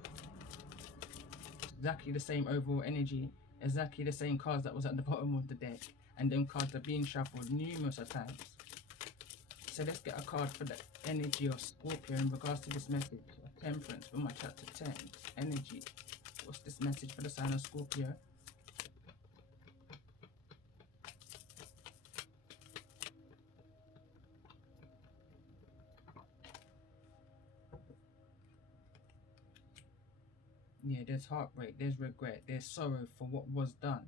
Exactly the same overall energy. Exactly the same cards that was at the bottom of the deck. And them cards are being shuffled numerous of times. So let's get a card for the energy of Scorpio in regards to this message. Temperance for my chapter 10. Energy. What's this message for the sign of Scorpio? Yeah, there's heartbreak, there's regret, there's sorrow for what was done.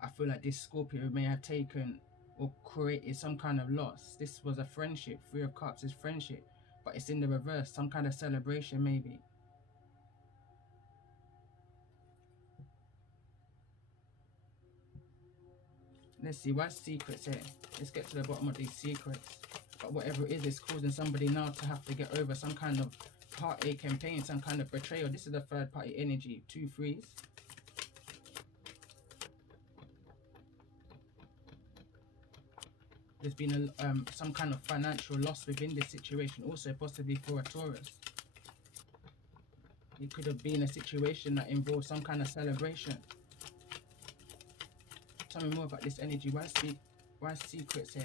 I feel like this Scorpio may have taken or created some kind of loss. This was a friendship. Three of Cups is friendship, but it's in the reverse. Some kind of celebration maybe. Let's see, what's secrets here? Let's get to the bottom of these secrets. But whatever it is, it's causing somebody now to have to get over some kind of heartache and pain, some kind of betrayal. This is the third party energy. 2 threes. There's been some kind of financial loss within this situation, also possibly for a Taurus. It could have been a situation that involved some kind of celebration. Tell me more about this energy. Why secrets here?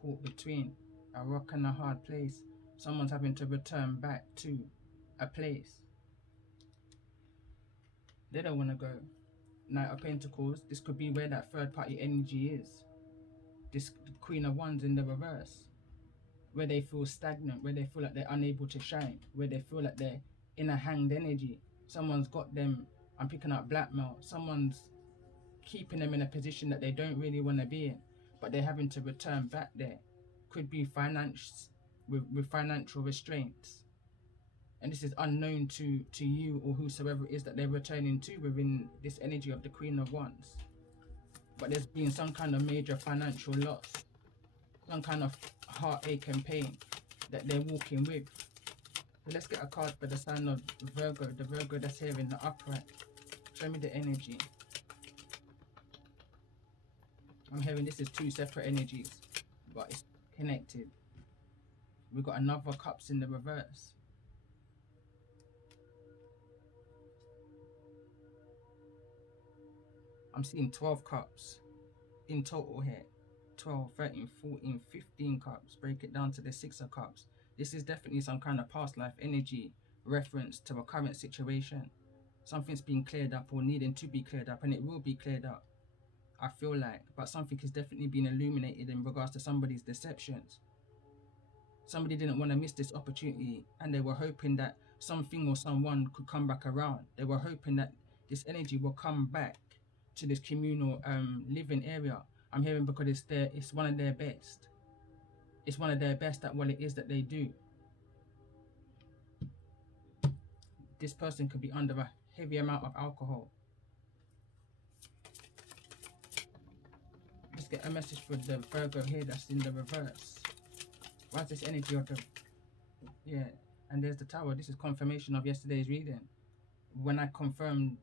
caught between a rock and a hard place. Someone's having to return back to a place. They don't want to go. Knight of Pentacles, this could be where that third party energy is. This Queen of Wands in the reverse. Where they feel stagnant, where they feel like they're unable to shine, where they feel like they're in a hanged energy. Someone's got them, I'm picking up blackmail. Someone's keeping them in a position that they don't really want to be in, but they're having to return back there. Could be with financial restraints. And this is unknown to you or whosoever it is that they're returning to within this energy of the Queen of Wands. But there's been some kind of major financial loss, some kind of heartache and pain that they're walking with. So let's get a card for the sign of Virgo, the Virgo that's here in the upright. Show me the energy. I'm hearing this is two separate energies, but it's connected. We've got another cups in the reverse. I'm seeing 12 cups in total here. 12, 13, 14, 15 cups. Break it down to the 6 of cups. This is definitely some kind of past life energy reference to a current situation. Something's being cleared up or needing to be cleared up, and it will be cleared up, I feel like. But something has definitely been illuminated in regards to somebody's deceptions. Somebody didn't want to miss this opportunity, and they were hoping that something or someone could come back around. They were hoping that this energy will come back to this communal living area. I'm hearing because it's one of their best. It's one of their best at what it is that they do. This person could be under a heavy amount of alcohol. Let's get a message for the Virgo here that's in the reverse. Why is this energy of the... Yeah, and there's the Tower. This is confirmation of yesterday's reading. When I confirmed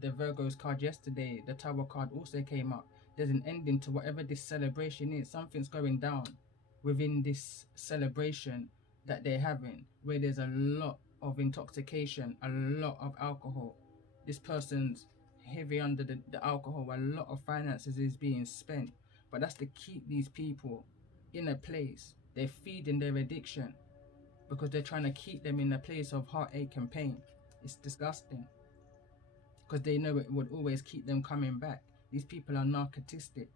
the Virgo's card yesterday, the Tower card also came up. There's an ending to whatever this celebration is. Something's going down within this celebration that they're having, where there's a lot of intoxication, a lot of alcohol. This person's heavy under the alcohol. A lot of finances is being spent, but that's to keep these people in a place. They're feeding their addiction because they're trying to keep them in a place of heartache and pain. It's disgusting because they know it would always keep them coming back. These people are narcissistic,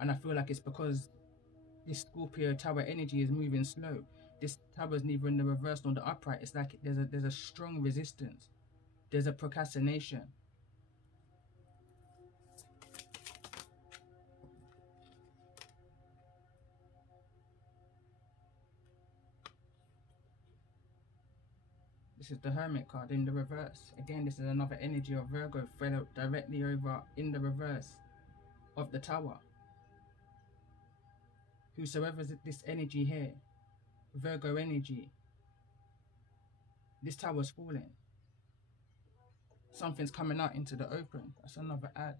and I feel like it's because this Scorpio Tower energy is moving slow. This Tower is neither in the reverse nor the upright. It's like there's a strong resistance. There's a procrastination. This is the Hermit card in the reverse. Again, this is another energy of Virgo fell directly over in the reverse of the Tower. Whosoever's this energy here, Virgo energy, this Tower's falling. Something's coming out into the open. That's another ad.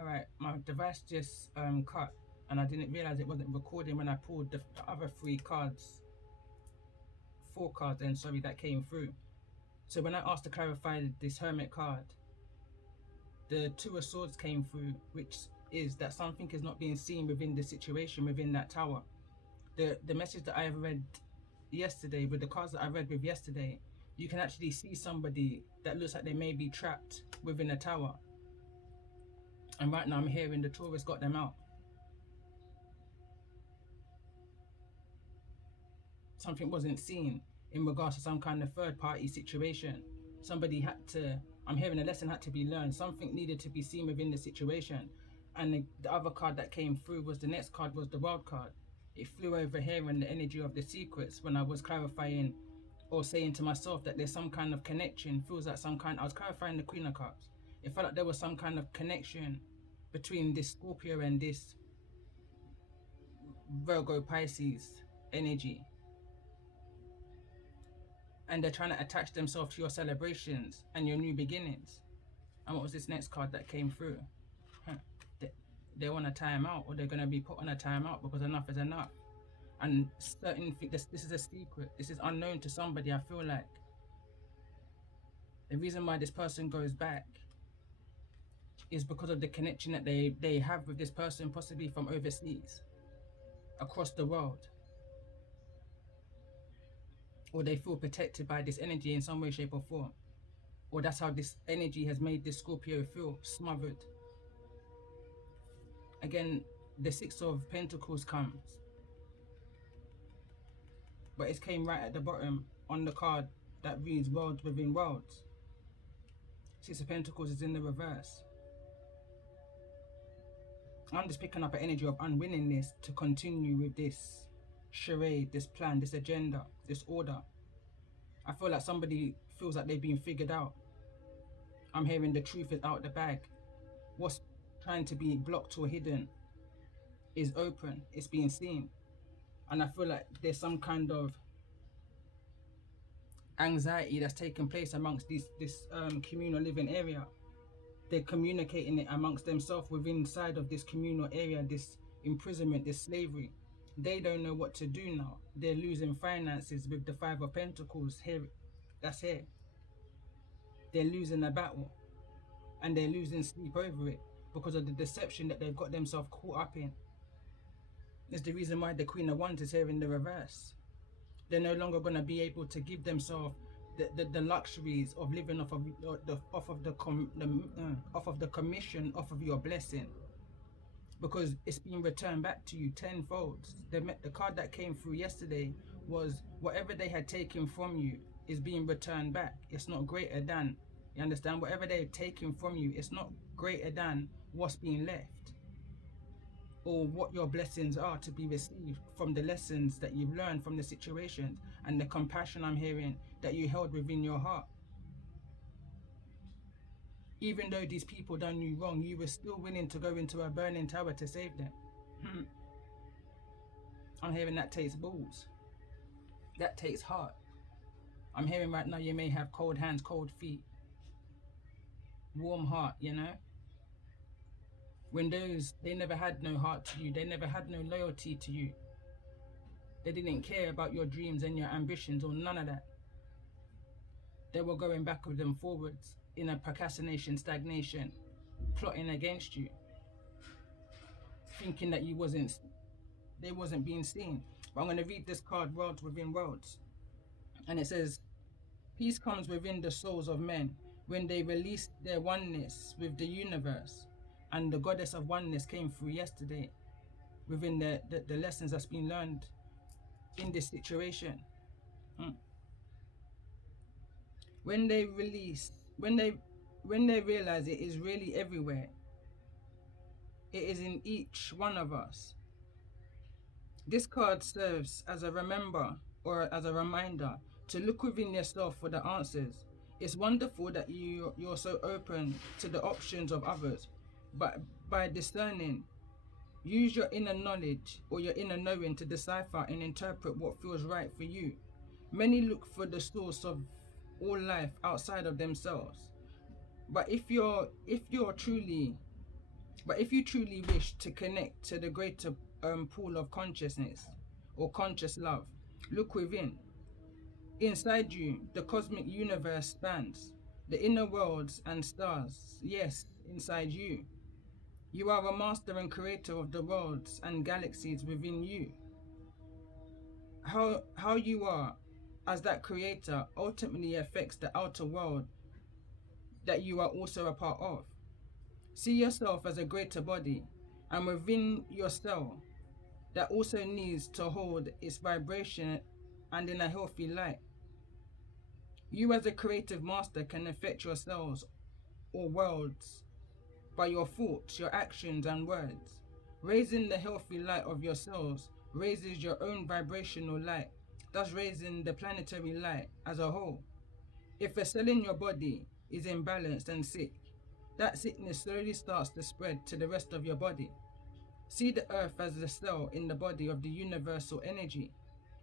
Alright, my device just cut, and I didn't realize it wasn't recording when I pulled the other 4 cards then, sorry, that came through. So when I asked to clarify this Hermit card, the 2 of Swords came through, which is that something is not being seen within the situation within that Tower. The message that I read yesterday, with the cards that I read with yesterday, you can actually see somebody that looks like they may be trapped within a tower. And right now I'm hearing the Taurus got them out. Something wasn't seen in regards to some kind of third party situation. Somebody had to, I'm hearing a lesson had to be learned. Something needed to be seen within the situation. And the other card that came through was the next card was the World card. It flew over here in the energy of the secrets when I was clarifying or saying to myself that there's some kind of connection. Feels like some kind, I was clarifying the Queen of Cups. It felt like there was some kind of connection between this Scorpio and this Virgo Pisces energy, and they're trying to attach themselves to your celebrations and your new beginnings. And what was this next card that came through? They want a timeout, or they're going to be put on a timeout because enough is enough. And certain this is a secret, this is unknown to somebody. I feel like the reason why this person goes back is because of the connection that they have with this person, possibly from overseas, across the world, or they feel protected by this energy in some way, shape, or form, or that's how this energy has made this Scorpio feel smothered. Again, the Six of Pentacles comes, but it came right at the bottom on the card that reads worlds within worlds. Six of Pentacles is in the reverse. I'm just picking up an energy of unwillingness to continue with this charade, this plan, this agenda, this order. I feel like somebody feels like they've been figured out. I'm hearing the truth is out the bag. What's trying to be blocked or hidden is open, it's being seen. And I feel like there's some kind of anxiety that's taking place amongst this communal living area. They're communicating it amongst themselves within inside of this communal area, this imprisonment, this slavery. They don't know what to do now. They're losing finances with the Five of Pentacles here. That's here. They're losing a battle, and they're losing sleep over it because of the deception that they've got themselves caught up in. It's the reason why the Queen of Wands is here in the reverse. They're no longer going to be able to give themselves the luxuries of living off of the commission, off of your blessing, because it's been returned back to you tenfold. The card that came through yesterday was whatever they had taken from you is being returned back. It's not greater than, you understand? Whatever they've taken from you, it's not greater than what's being left, or what your blessings are to be received from the lessons that you've learned from the situations, and the compassion I'm hearing that you held within your heart. Even though these people done you wrong, you were still willing to go into a burning tower to save them. I'm hearing that takes balls. That takes heart. I'm hearing right now you may have cold hands, cold feet, warm heart, you know? When they never had no heart to you, they never had no loyalty to you. They didn't care about your dreams and your ambitions or none of that. They were going backwards and forwards in a procrastination, stagnation, plotting against you, thinking that they wasn't being seen. But I'm going to read this card, Worlds Within Worlds. And it says, peace comes within the souls of men when they release their oneness with the universe. And the goddess of oneness came through yesterday within the lessons that's been learned in this situation. When they realize it is really everywhere, it is in each one of us. This card serves as a as a reminder to look within yourself for the answers. It's wonderful that you're so open to the options of others, but by discerning, use your inner knowledge or your inner knowing to decipher and interpret what feels right for you. Many look for the source of all life outside of themselves. But if you truly wish to connect to the greater pool of consciousness or conscious love, look within. Inside you, the cosmic universe spans, the inner worlds and stars. Yes, inside you. You are a master and creator of the worlds and galaxies within you. How you are as that creator ultimately affects the outer world that you are also a part of. See yourself as a greater body, and within your cell that also needs to hold its vibration and in a healthy light. You as a creative master can affect your cells or worlds by your thoughts, your actions and words. Raising the healthy light of your cells raises your own vibrational light, thus raising the planetary light as a whole. If a cell in your body is imbalanced and sick, that sickness slowly starts to spread to the rest of your body. See the earth as the cell in the body of the universal energy.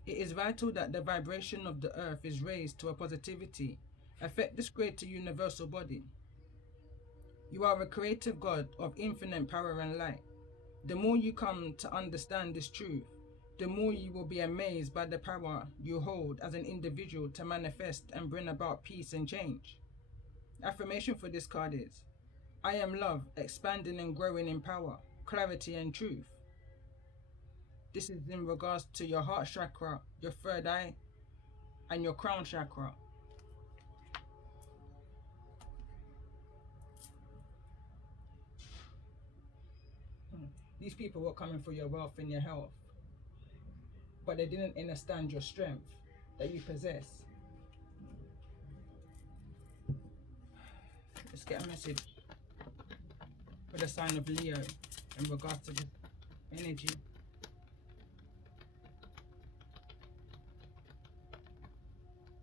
It is vital that the vibration of the earth is raised to a positivity. Affect this greater universal body. You are a creative God of infinite power and light. The more you come to understand this truth, the more you will be amazed by the power you hold as an individual to manifest and bring about peace and change. Affirmation for this card is, I am love, expanding and growing in power, clarity and truth. This is in regards to your heart chakra, your third eye, and your crown chakra. These people were coming for your wealth and your health, but they didn't understand your strength that you possess. Let's get a message for the sign of Leo in regards to the energy.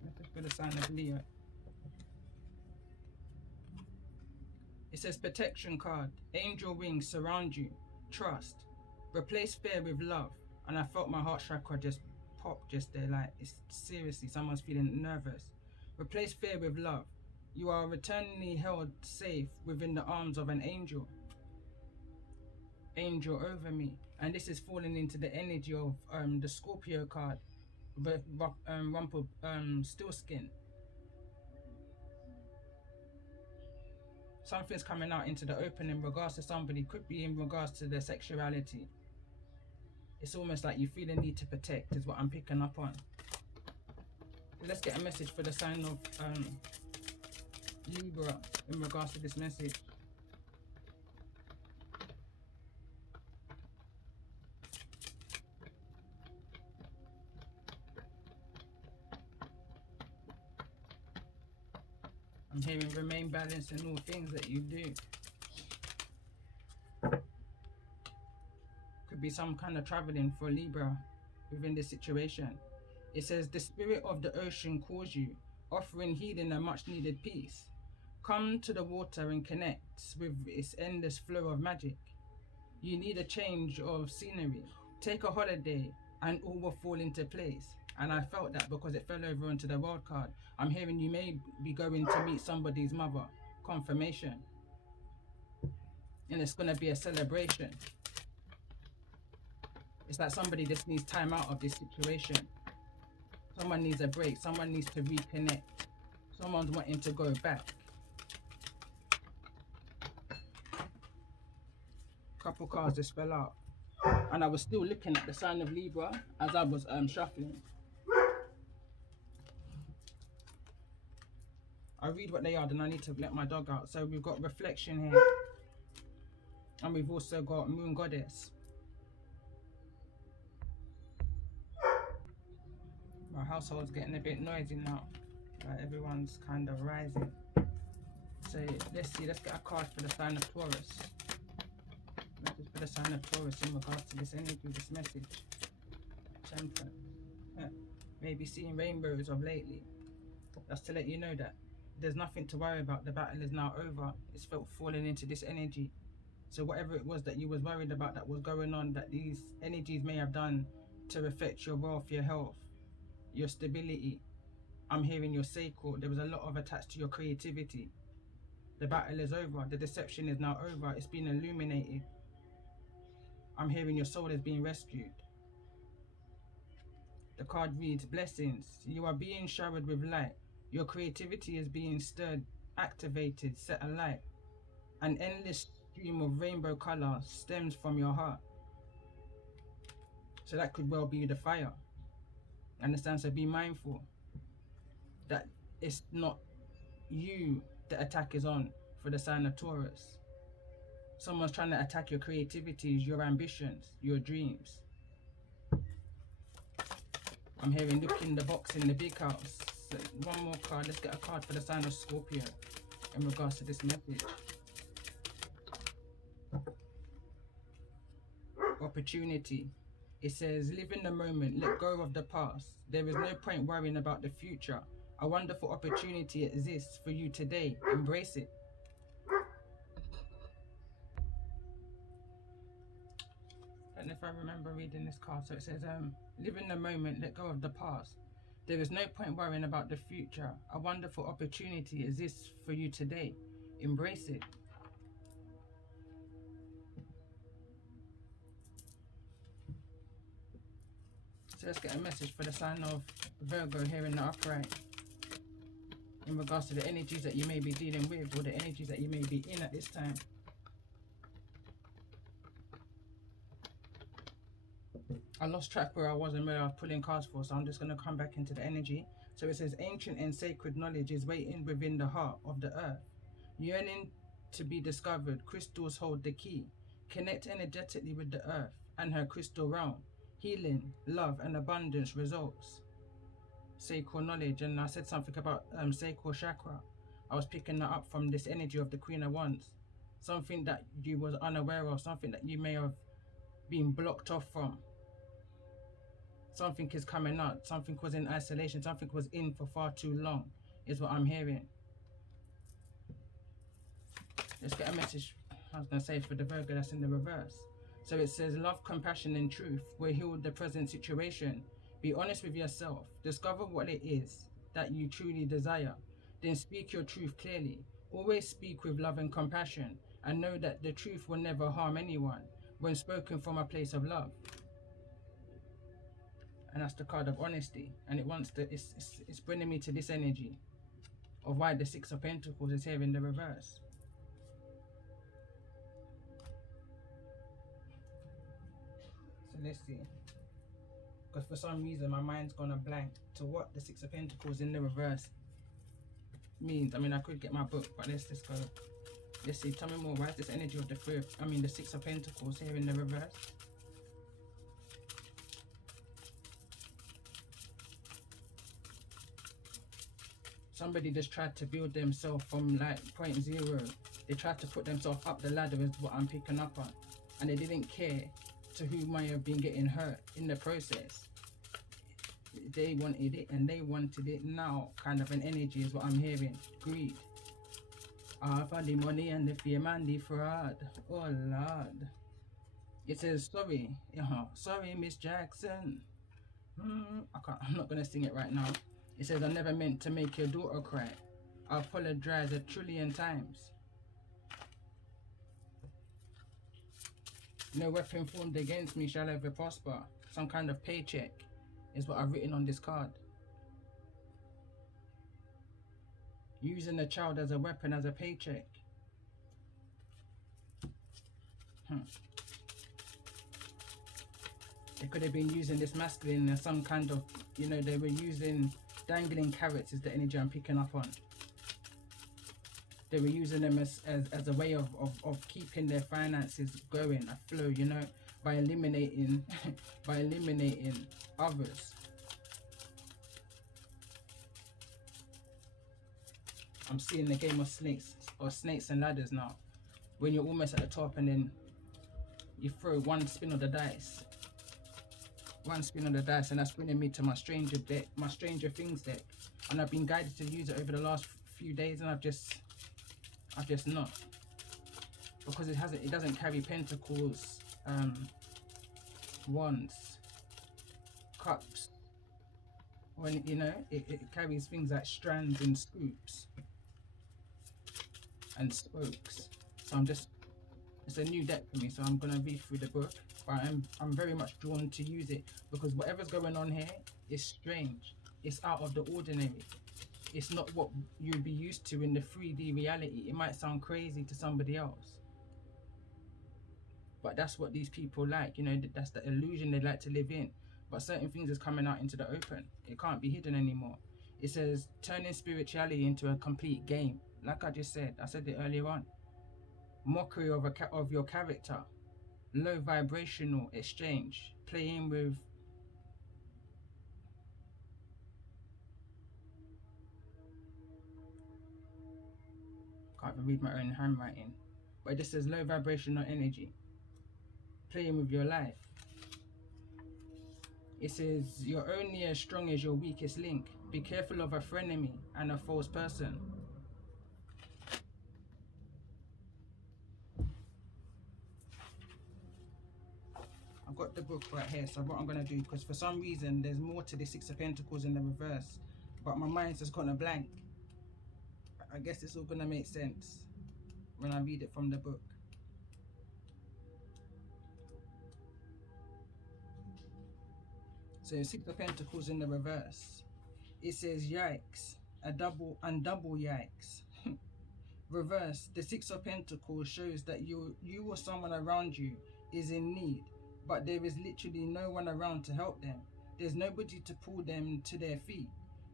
Message for the sign of Leo. It says protection card, angel wings surround you, trust, replace fear with love. And I felt my heart chakra just pop just there, like it's seriously, someone's feeling nervous. Replace fear with love. You are eternally held safe within the arms of an angel. Angel over me. And this is falling into the energy of the Scorpio card, rumpled still skin. Something's coming out into the open in regards to somebody, could be in regards to their sexuality. It's almost like you feel the need to protect is what I'm picking up on. Let's get a message for the sign of Libra in regards to this message. I'm hearing remain balanced in all things that you do. Could be some kind of traveling for Libra within this situation. It says the spirit of the ocean calls you, offering healing and much needed peace. Come to the water and connect with its endless flow of magic. You need a change of scenery. Take a holiday and all will fall into place. And I felt that because it fell over onto the world card. I'm hearing you may be going to meet somebody's mother. Confirmation. And it's going to be a celebration. It's like somebody just needs time out of this situation. Someone needs a break. Someone needs to reconnect. Someone's wanting to go back. Couple cards just fell out. And I was still looking at the sign of Libra as I was shuffling. I read what they are, then I need to let my dog out. So we've got reflection here. And we've also got moon goddess. My household's getting a bit noisy now. Like everyone's kind of rising. So let's see, let's get a card for the sign of Taurus. Message for the sign of Taurus in regards to this energy, this message. Temperance. Maybe seeing rainbows of lately. That's to let you know that there's nothing to worry about. The battle is now over. It's felt falling into this energy. So whatever it was that you was worried about that was going on, that these energies may have done to affect your wealth, your health, your stability, I'm hearing your sacral. There was a lot of attached to your creativity. The battle is over. The deception is now over. It's been illuminated. I'm hearing your soul is being rescued. The card reads, blessings. You are being showered with light. Your creativity is being stirred, activated, set alight. An endless stream of rainbow color stems from your heart. So that could well be the fire. Understand? So be mindful that it's not you the attack is on for the sign of Taurus. Someone's trying to attack your creativities, your ambitions, your dreams. I'm hearing look in the box in the big house. So one more card. Let's get a card for the sign of Scorpio in regards to this message. Opportunity. It says, live in the moment, let go of the past. There is no point worrying about the future. A wonderful opportunity exists for you today. Embrace it. don't know if I remember reading this card. So it says, live in the moment, let go of the past. There is no point worrying about the future. A wonderful opportunity exists for you today. Embrace it. So let's get a message for the sign of Virgo here in the upright, in regards to the energies that you may be dealing with, or the energies that you may be in at this time. I lost track where I was and where I was pulling cards for, so I'm just going to come back into the energy. So it says, ancient and sacred knowledge is waiting within the heart of the earth. Yearning to be discovered, crystals hold the key. Connect energetically with the earth and her crystal realm. Healing, love and abundance results. Sacred knowledge, and I said something about sacred chakra. I was picking that up from this energy of the Queen of Wands. Something that you was unaware of, something that you may have been blocked off from. Something is coming out, something was in isolation, something was in for far too long, is what I'm hearing. Let's get a message, I was going to say, for the Virgo that's in the reverse. So it says, love, compassion and truth will heal the present situation. Be honest with yourself. Discover what it is that you truly desire. Then speak your truth clearly. Always speak with love and compassion, and know that the truth will never harm anyone when spoken from a place of love. And that's the card of honesty. And it wants to, it's bringing me to this energy of why the Six of Pentacles is here in the reverse. So let's see. Because for some reason my mind's gone a blank to what the Six of Pentacles in the reverse means. I mean, I could get my book, but let's just go. Let's see. Tell me more. Why is this energy of the Six of Pentacles here in the reverse? Somebody just tried to build themselves from like point zero. They tried to put themselves up the ladder, is what I'm picking up on. And they didn't care to who might have been getting hurt in the process. They wanted it and they wanted it now, kind of an energy is what I'm hearing. Greed. For the money and the fame and the fraud. Oh Lord. It says, sorry. Sorry, Miss Jackson. I'm not going to sing it right now. It says, I never meant to make your daughter cry. I apologize 1,000,000,000 times. No weapon formed against me shall ever prosper. Some kind of paycheck is what I've written on this card. Using a child as a weapon, as a paycheck. They could have been using this masculine as some kind of, you know, they were using dangling carrots is the energy I'm picking up on. They were using them as a way of keeping their finances going, aflow, you know, by eliminating by eliminating others. I'm seeing the game of snakes, or snakes and ladders now. When you're almost at the top and then you throw one spin of the dice. One spin of the dice, and that's bringing me to my stranger deck, my Stranger Things deck. And I've been guided to use it over the last few days, and I've just not, because it doesn't carry pentacles, wands, cups, when, you know, it carries things like strands and scoops and spokes. So it's a new deck for me, so I'm gonna read through the book, but I'm very much drawn to use it because whatever's going on here is strange. It's out of the ordinary. It's not what you'd be used to in the 3D reality. It might sound crazy to somebody else, but that's what these people like, you know, that's the illusion they like to live in. But certain things is coming out into the open. It can't be hidden anymore. It says, turning spirituality into a complete game. Like I just said, I said it earlier on. Mockery of your character. Low vibrational exchange. Playing with can't even read my own handwriting, but it just says low vibrational energy, playing with your life. It says you're only as strong as your weakest link. Be careful of a frenemy and a false person. I've got the book right here. So what I'm going to do, because for some reason there's more to the Six of Pentacles in the reverse, but my mind's just gone a blank. I guess it's all going to make sense when I read it from the book. So Six of Pentacles in the reverse. It says yikes, a double yikes. Reverse, the Six of Pentacles shows that you or someone around you is in need, but there is literally no one around to help them. There's nobody to pull them to their feet.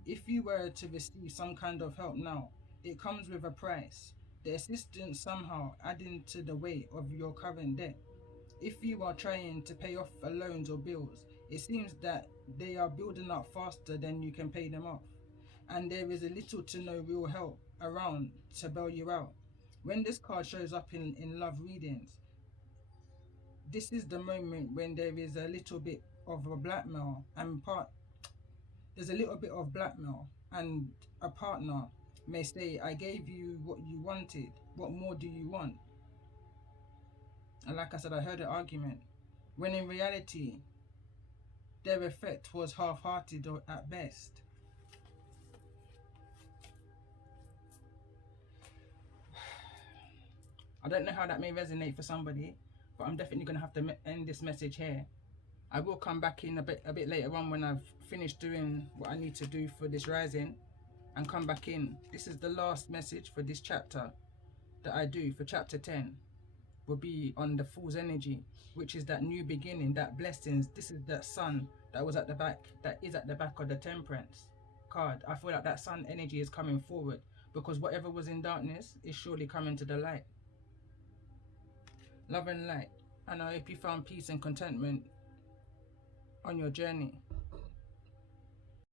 If you were to receive some kind of help now, it comes with a price. The assistance somehow adding to the weight of your current debt. If you are trying to pay off loans or bills, it seems that they are building up faster than you can pay them off. And there is a little to no real help around to bail you out. When this card shows up in love readings, this is the moment when there is a little bit of a blackmail and there's a little bit of blackmail, and a partner may say, I gave you what you wanted, what more do you want? And like I said, I heard an argument, when in reality their effect was half-hearted or at best. I don't know how that may resonate for somebody, but I'm definitely going to have to end this message here. I will come back in a bit later on when I've finished doing what I need to do for this rising, and come back in. This is the last message for this chapter that I do. For chapter 10 will be on the Fool's energy, which is that new beginning, that blessings. This is that sun that was at the back, that is at the back of the Temperance card. I feel like that sun energy is coming forward, because whatever was in darkness is surely coming to the light. Love and light. And I hope you found peace and contentment on your journey.